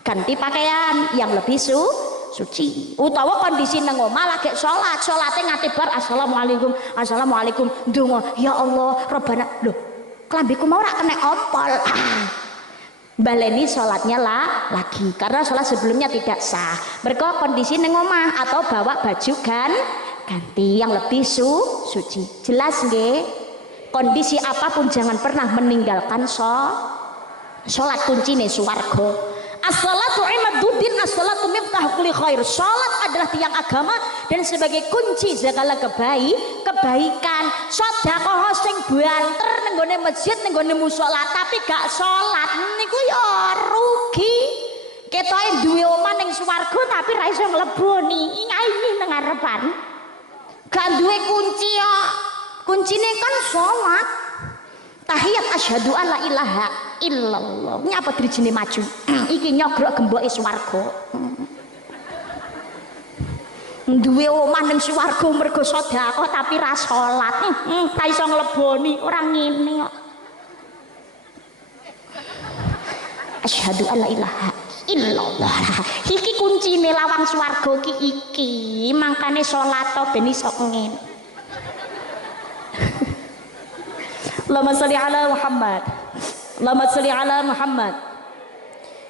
Ganti pakaian yang lebih suci. Utawa kondisi nang omah lagi sholat, sholatnya ngatibar assalamualaikum, assalamualaikum, ndonga ya Allah, Rabbana. Loh kelambiku mau rak kena ompol. Baleni sholatnya lagi karena sholat sebelumnya tidak sah. Mereka kondisi neng omah atau bawa baju ganti yang lebih suci. Jelas nggih? Kondisi apapun jangan pernah meninggalkan sholat kuncine swarga. As-salatu imaduddin, as-salatu miftahul kulli khair. Salat adalah tiang agama dan sebagai kunci segala kebaikan. Sedekah sing banter ning gone masjid, ning gone musala tapi gak salat niku ya rugi. Ketoke duwe omah ning swarga tapi ra iso mleboni. Ngaini nang ngarepan. Gak duwe kunci ya. Kuncine kan salat. Tahiyat asyhadu alla ilaha illallah. Nyapa dirijine maju. Iki nyogrok gemboke swarga. duwe omah ning swarga mergo sedekah tapi ra salat. Ra iso ngleboni ora ngene kok. Asyhadu alla ilaha illallah. Iki kuncine lawang swarga iki. Mangkane salat to ben iso ngene. Allahumma sholli ala Muhammad. Allahumma sholli ala Muhammad.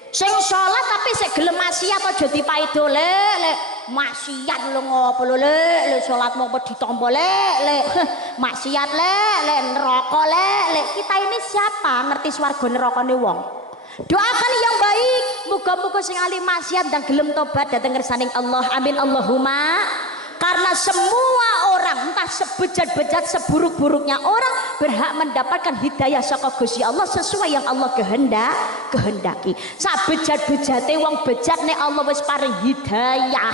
Sing salat tapi sik gelem maksiat aja dipaido lek maksiat lho ngopo lho lek salat mau ditampa lek maksiat lek neraka lek kita ini siapa ngerti swarga nerakane wong. Doakan yang baik, muga-muga sing ahli maksiat dan gelem tobat dateng kersaning Allah. Amin Allahumma. Karena semua orang entah sebejat-bejat seburuk-buruknya orang berhak mendapatkan hidayah saka Gusti Allah sesuai yang Allah kehendaki. Sabejat-bejate wong bejat nek Allah wis paring hidayah.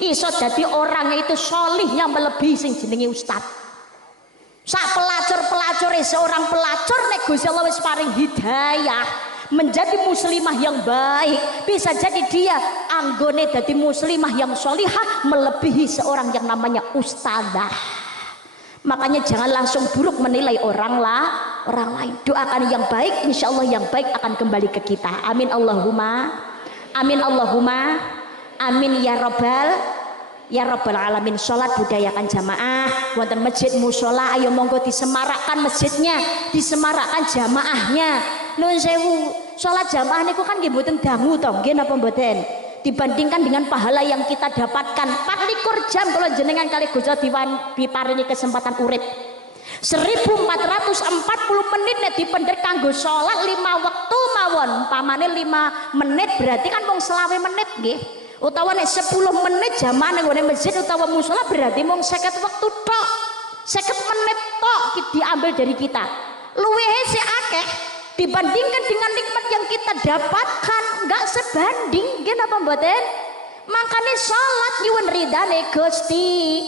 Iso dadi orangnya itu solih yang melebihi sing jenenge ustaz. Sak pelacur-pelacure seorang pelacur nek Gusti Allah wis paring hidayah menjadi muslimah yang baik, bisa jadi dia anggone dadi muslimah yang solihah melebihi seorang yang namanya ustadzah. Makanya jangan langsung buruk menilai orang lain. Doakan yang baik, insya Allah yang baik akan kembali ke kita. Amin Allahumma, amin Allahumma, amin ya Rabbal alamin. Sholat budayakan jamaah wonten masjid musola, ayo monggo disemarakkan masjidnya, disemarakkan jamaahnya. Nuwun sewu, sholat jamaah niku kan nggih mboten dangu to, nggih napa mboten? Dibandingkan dengan pahala yang kita dapatkan 24 jam kalau jenengan kali Gusti diparingi kesempatan urip. 1440 menit nek dipendhet kanggo sholat 5 wektu mawon. Umpamane 5 menit berarti kan mung 20 menit nggih. Utawa nek 10 menit jamaah ning masjid utawa musala berarti mung 50 wektu tok. 50 menit tok diambil dari kita. Luwehe sik akeh dibandingkan dengan nikmat yang kita dapatkan, nggak sebanding, nggih napa mboten? Makanya sholat nyuwun ridane Gusti,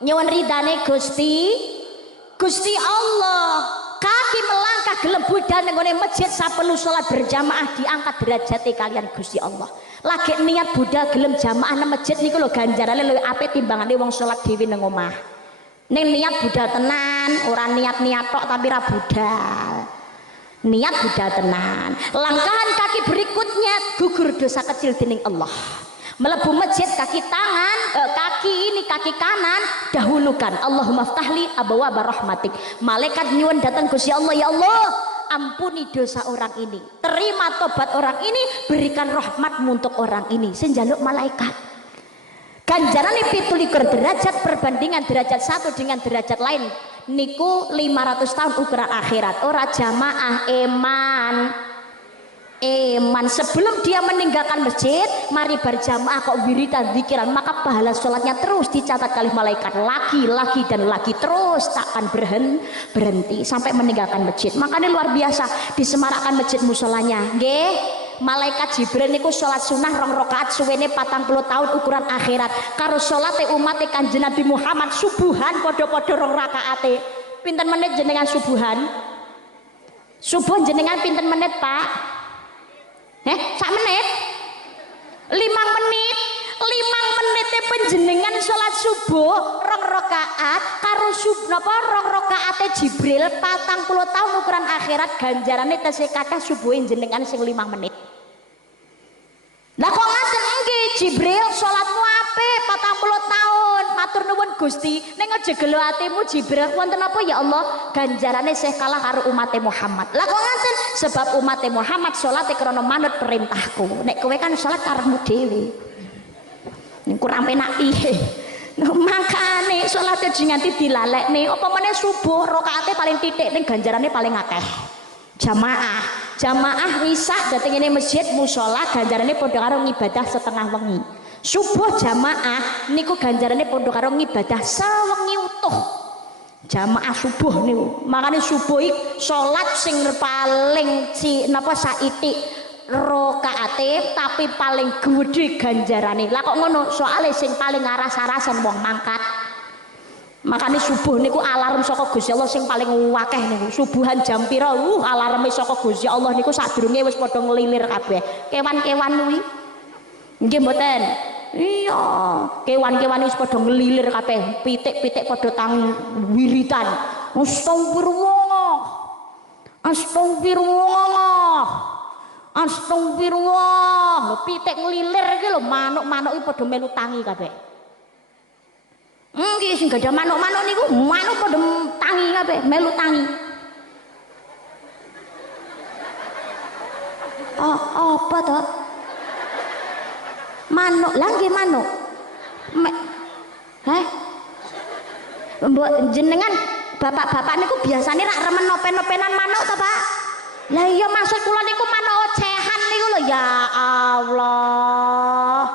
nyuwun ridane Gusti Allah. Kaki melangkah gelem budal ning masjid sapelu sholat berjamaah diangkat derajate kalian Gusti Allah. Lagi niat budal gelem jamaah nang masjid niku lho ganjarane luwih apik timbangane wong sholat dhewe nang omah. Ning niat budal tenan, ora niat-niat tok tapi ra budal. Niat budal tenan. Langkahan kaki berikutnya gugur dosa kecil dening Allah. Melebu masjid kaki kanan dahulukan Allahumma ftahli abwaaba rahmatik. Malaikat nyuwun datang Gusti Allah, ya Allah ampuni dosa orang ini, terima tobat orang ini, berikan rahmatmu untuk orang ini. Senjaluk malaikat ganjaran 17 derajat perbandingan derajat satu dengan derajat lain niku 500 tahun ukuran akhirat. Ora jamaah eman sebelum dia meninggalkan masjid mari berjamaah kok wiridan zikiran, maka pahala sholatnya terus dicatat kali malaikat lagi dan lagi terus takkan berhenti sampai meninggalkan masjid. Makanya luar biasa disemarakkan masjid musolanya nggih. Malaikat Jibril niku sholat sunnah 2 rakaat suwene 40 tahun ukuran akhirat karo sholate umat Kanjeng Nabi Muhammad subuhan podo-podo 2 rakaate. Pinten menit jenengan subuhan? Subuh jenengan pinten menit Pak? Sak menit? 5 menit? 5 menitnya penjenengan sholat subuh 2 rakaat karo napa 2 rakaate Jibril 40 tahun ukuran akhirat ganjarane tesih kathah subuhe jenengan sing 5 menit. Lah kok ngaten nggih Jibril salatmu apik 40 tahun matur nuwun Gusti ning aja gelo atimu Jibril wonten apa ya Allah ganjarane sih kalah karo umat Muhammad. Lah kok ngaten sebab umat Muhammad salate krana manut perintahku. Nek kowe kan salat karepmu dhewe. Ning kurang penak piye. Makane salate aja nganti dilalekne apa meneh subuh rakaate paling titik ning ganjarane paling akeh. Jamaah wisak dateng ini masjid musola ganjarane padha karo ngibadah setengah wengi. Subuh jamaah niku ganjarane padha karo ngibadah sewengi utuh. Jamaah subuh niku. Makane subuh iki salat sing paling saiki rakaate tapi paling gedhe ganjarane. Lah kok ngono? Soale sing paling aras-arasan wong mangkat. Makanya subuh niku alarm saka Gusti Allah sing paling akeh niku. Subuhan jam pira alarme saka Gusti Allah niku sadurunge wis padha nglilir kabeh. Kewan-kewan kuwi. Nggih mboten. Iya, kewan-kewan wis padha ngelilir kabeh, pitik-pitik padha tangi wiritan. Astagfirullah. Astagfirullah. Astagfirullah. Pitik ngelilir iki lho, manuk-manuk iki padha melu tangi kabeh. Iki sing gak ada manuk-manuk niku, manuk padha tangi kabeh, melu tangi. Oh, apa toh? Manuk, lah nggih manuk. Mbok jenengan bapak-bapak niku biasanya rak remen nopen-nopenan manuk to, Pak? Lah iya maksud kula niku manuk ocehan niku lho, ya Allah.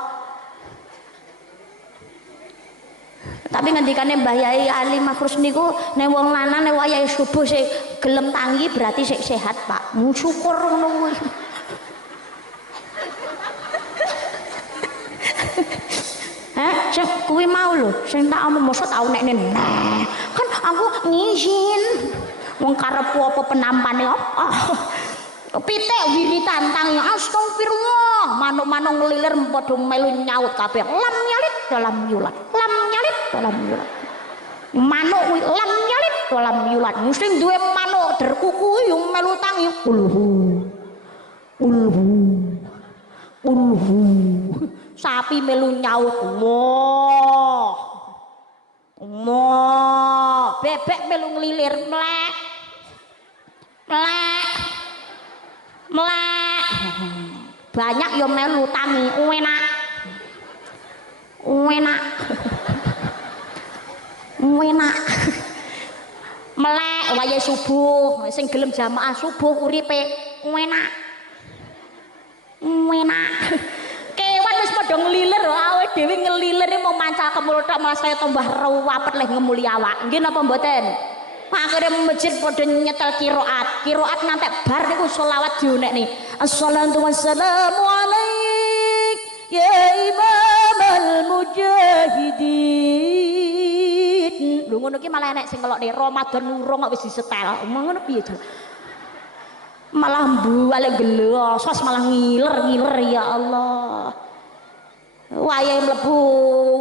Tapi ngendikane Mbah Yai Ali Mafrus niku nek wong lanang nek wayahe subuh sing gelem tangi berarti sik sehat, Pak. Syukur ngono kuwi. Sing kuwi mau lho, sing tak omong mosok tau nek nah. Kan aku ngizin. Wong karepku apa penampane apa? Pitik wiritan tangi astagfirullah. Manuk-manuk ngelilir padha melu nyaut kabeh. Lam nyalit dalam yulat. Lam nyalit dalam yulat. Manuk kuwi lam nyalit dalam yulat. Mesti duwe manuk derkuku yo melu tangi. Ulhu. Sapi melu nyaut. Bebek melu ngelilir mlek. Banyak yo melu tangi enak melek wayahe subuh sing gelem jamaah subuh uripe enak kewan wis padha ngelilir awake dhewe ngelilir mau mancal kemulthak malah saya tambah ruwapet leh ngemuli awak nggih napa mboten. Akhirnya masjid pada nyetel kiroat ngantek bar niku sholawat dionekne assalatu wassalamu alaik ya imamal mujahidin. Lho ngono ki malah enek sing kelokne Ramadan urung kok wis disetel ngono piye to malah mbuale gelo sos malah ngiler ya Allah. Wayahe mlebu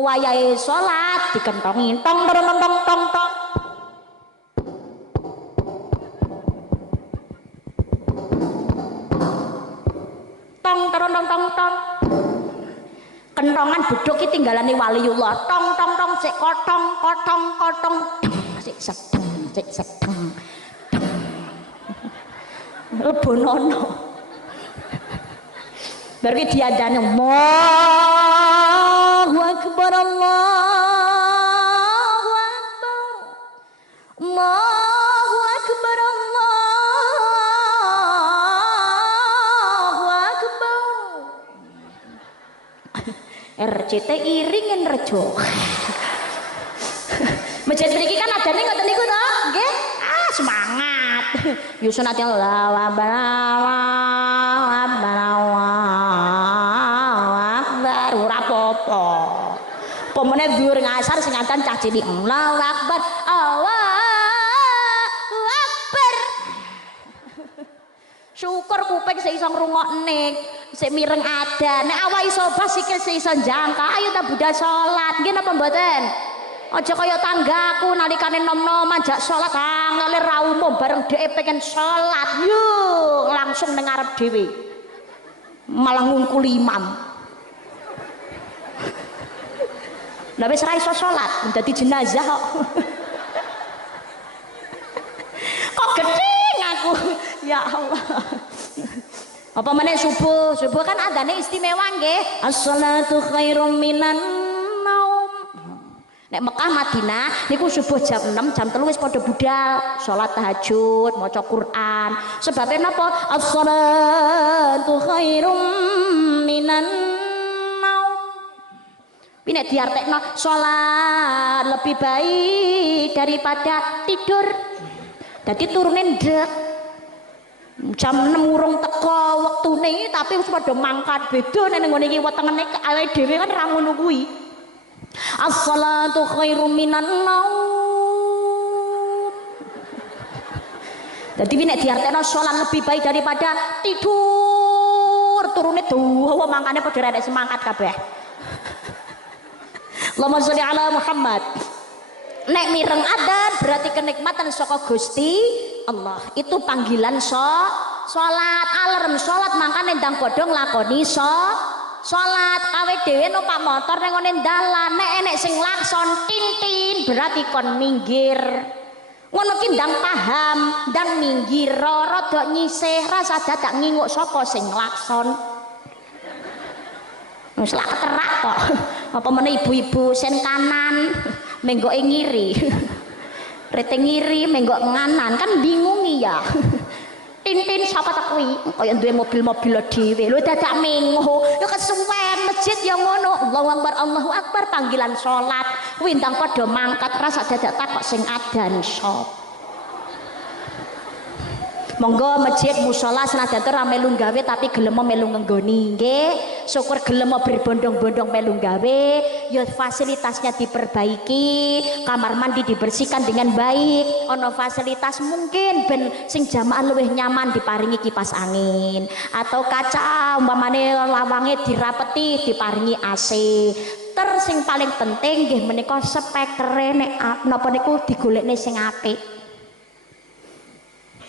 wayahe salat dikentongi tong tong kentongan beduk ki tinggalane waliullah tong sik kotong sik sedeng lebonono bar ki diandani Allahu akbar Allahu akbar Allahu akbar RCT iringin rejo. Masjid mriki kan adane ngoten niku to, nggih? Semangat. Yo sunate Allahu akbar ora apa-apa. Pemene dhuwur ngasar sing ngadan cah cilik Allahu akbar. Allahu akbar. Syukur kuping sik iso ngrungokne, sik mireng adan. Nek awak iso bas sikil sik iso jangka, ayo ta budal salat. Nggih napa mboten? Aja kaya tanggaku nalikane nom-noman jak salat angel ra umum bareng dhek pengen salat. Yo langsung ning ngarep dhewe. Malah ngungkul imam. Lah wis ra iso salat, dadi jenazah kok. Kok gedeng aku. Ya Allah. Apa meneh subuh kan adane istimewa nggih. As-salatu khairum minan naum. Nek Mekah Madinah niku subuh jam 6 jam 3 wis padha budal salat tahajud maca Quran. Sebabnya napa? As-salatu khairum minan naum. Nek diartekno salat lebih baik daripada tidur. Dadi turune ndek jam 6 urung teko wektune tapi wis padha mangkat beda ning ngene iki wetengene awake dhewe kan ra ngono kuwi. As-salatu khairum minan naum. Dadi nek diartekno salat lebih baik daripada tidur turune dawa mangkane padha rek semangat kabeh. Allahumma sholli ala Muhammad. Nek mireng adzan berarti kenikmatan saka Gusti Allah. Itu panggilan salat, alarm salat mangkane ndang padha nglakoni salat. Kawe dhewe numpak motor ning ngene dalan nek enek sing lakson tin berarti kon minggir. Ngono ki ndang paham, ndang minggir, rada nyisih, rasa dadak nginguk sapa sing lakson. Wis lak keterak kok. Apa meneh ibu-ibu sen kanan menggoke ngiri. Rete ngiri menggok nganan kan bingungi ya. Tin sapa ta kuwi? Kaya duwe mobil-mobil dhewe. Lho dadak mengo. Ya kesuwen masjid ya ngono. Allahu Akbar panggilan salat. Kuwi ndang padha mangkat rasa dadak takok sing adzan sapa. Monggo masjid musala senajan ora melu gawe tapi gelem melu ngenggoni nggih. Syukur gelem berbondong-bondong melu gawe, ya fasilitasnya diperbaiki, kamar mandi dibersihkan dengan baik. Ono fasilitas mungkin ben sing jamaah luwih nyaman diparingi kipas angin atau kaca umpamane lawange dirapeti diparingi AC. Ter sing paling penting nggih menika spekere nek napa niku digolekne sing apik.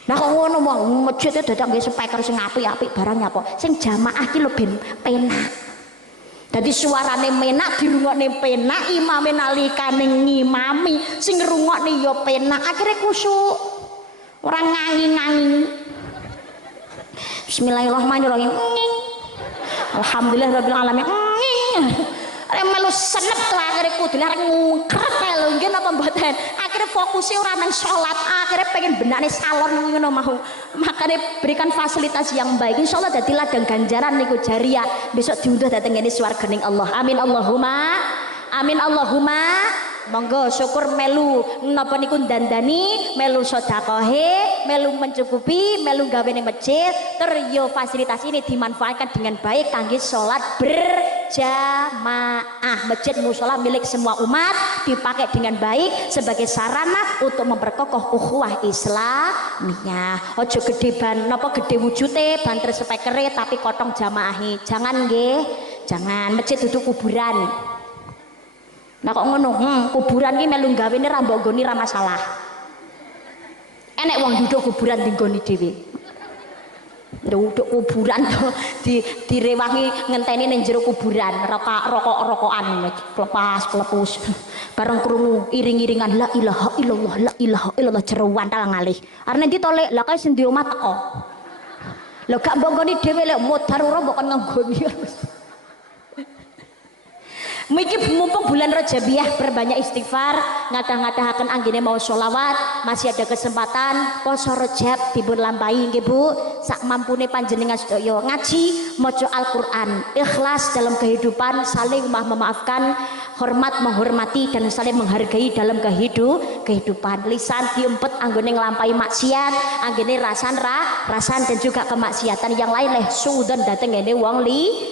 Nah kok ngono wong masjid e dadak nggih speaker sing apik-apik barang apa? Sing jamaah ki lho ben penak. Dadi suarane menak dirungokne penak, imame nalikane ngimami sing ngrungokne ya penak, akhire kusyuk. Ora ngangi-ngangi. Bismillahirrahmanirrahim. Alhamdulillahirabbil alamin. Arek melu senep to akhire kudu arek ngungkrep lho nggih napa mboten. Akhire fokusnya ora nang salat, akhire pengen benane salon ngono mau. Makane berikan fasilitas yang baik. Insyaallah dadi ladang ganjaran niku jariah. Besok diunduh dateng ngene swarganing Allah. Amin Allahumma. Amin Allahumma. Monggo syukur melu napa niku dandani, melu sedekahe, melu mencukupi, melu gawe ning masjid. Ter yo fasilitas ini dimanfaatkan dengan baik kangge salat berjamaah. Masjid mushola milik semua umat dipakai dengan baik sebagai sarana untuk memperkokoh ukhuwah Islamiyah. Ojo gede ban napa gede wujute banter spekere tapi kotong jamaahe. Jangan nggih. Jangan masjid duduk kuburan. Nah kok ngono, kuburan ki melu gawene ra mbok nggoni ra masalah. Enek wong duduk kuburan dinggoni dhewe. Duduk kuburan direwangi ngenteni ning jero kuburan, rokok-rokokan klepas-klepus. Bareng krungu iring-iringan la ilaha illallah jeroan tal ngalih. Arep ndi to lek, lah kae sing di omah teko. Lah gak mbok nggoni dhewe lek modar ora mbok nggoni. Miki mumpung bulan Rajabiah berbanyak istighfar, ngadah-ngadahaken anggene mau sholawat, masih ada kesempatan poso Rajab dipun lampahi nggih Bu. Sak mampune panjenengan sedaya ngaji, maca Al-Qur'an, ikhlas dalam kehidupan, saling memaafkan, hormat menghormati dan saling menghargai dalam kehidupan. Lisan diempet anggone nglampahi maksiat, anggene rasan dan juga kemaksiatan yang lain leh suudon dateng ngene wong liya.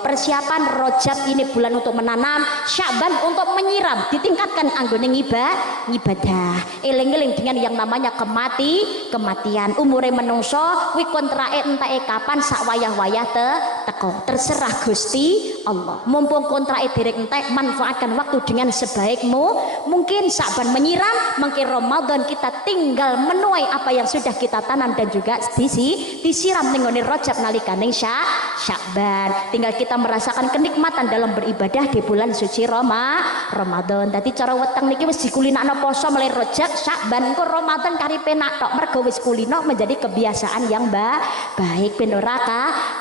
Persiapan Rajab ini bulan untuk menanam, Sya'ban untuk menyiram, ditingkatkan anggone ibadah. Eling-eling dengan yang namanya kematian. Umure menungso kuwi kontrake enteke kapan sak wayah-wayah teko. Terserah Gusti Allah. Mumpung kontrake derek entek, manfaatkan waktu dengan sebaikmu mungkin. Sya'ban menyiram, mungkin Ramadan kita tinggal menuai apa yang sudah kita tanam dan juga disiram ning ngene Rajab nalikane Sya'ban. Tinggal kita merasakan kenikmatan dalam beribadah di bulan suci Ramadan. Tadi cara weteng niki wis dikulinakno poso mulai Rajab, Sya'ban, kok Ramadan kari penak tok mergo wis kulino menjadi kebiasaan yang baik ben ora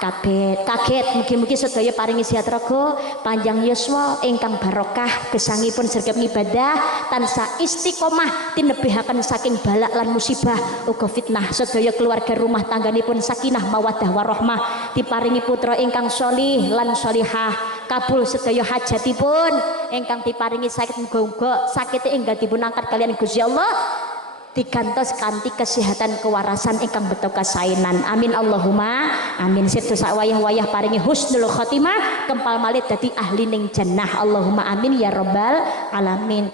kaget. Mugi-mugi sedaya paringi sehat raga, panjang yuswa ingkang barokah, gesangipun sregep ibadah tansah istiqomah tinebihaken saking balak lan musibah uga fitnah. Sedaya keluarga rumah tangganipun sakinah mawaddah warahmah, diparingi putra ingkang sholih lan sholihah, kabul sedaya hajatipun ingkang diparingi sakit muga-muga sakit enggal dipun angkat kalian Gusti Allah, digantos kanthi kesehatan kewarasan ingkang beto kasainan. Amin Allahumma amin. Sedo sak wayah-wayah paringi husnul khotimah, kempal malih dadi ahli ning jannah. Allahumma amin ya rabbal alamin.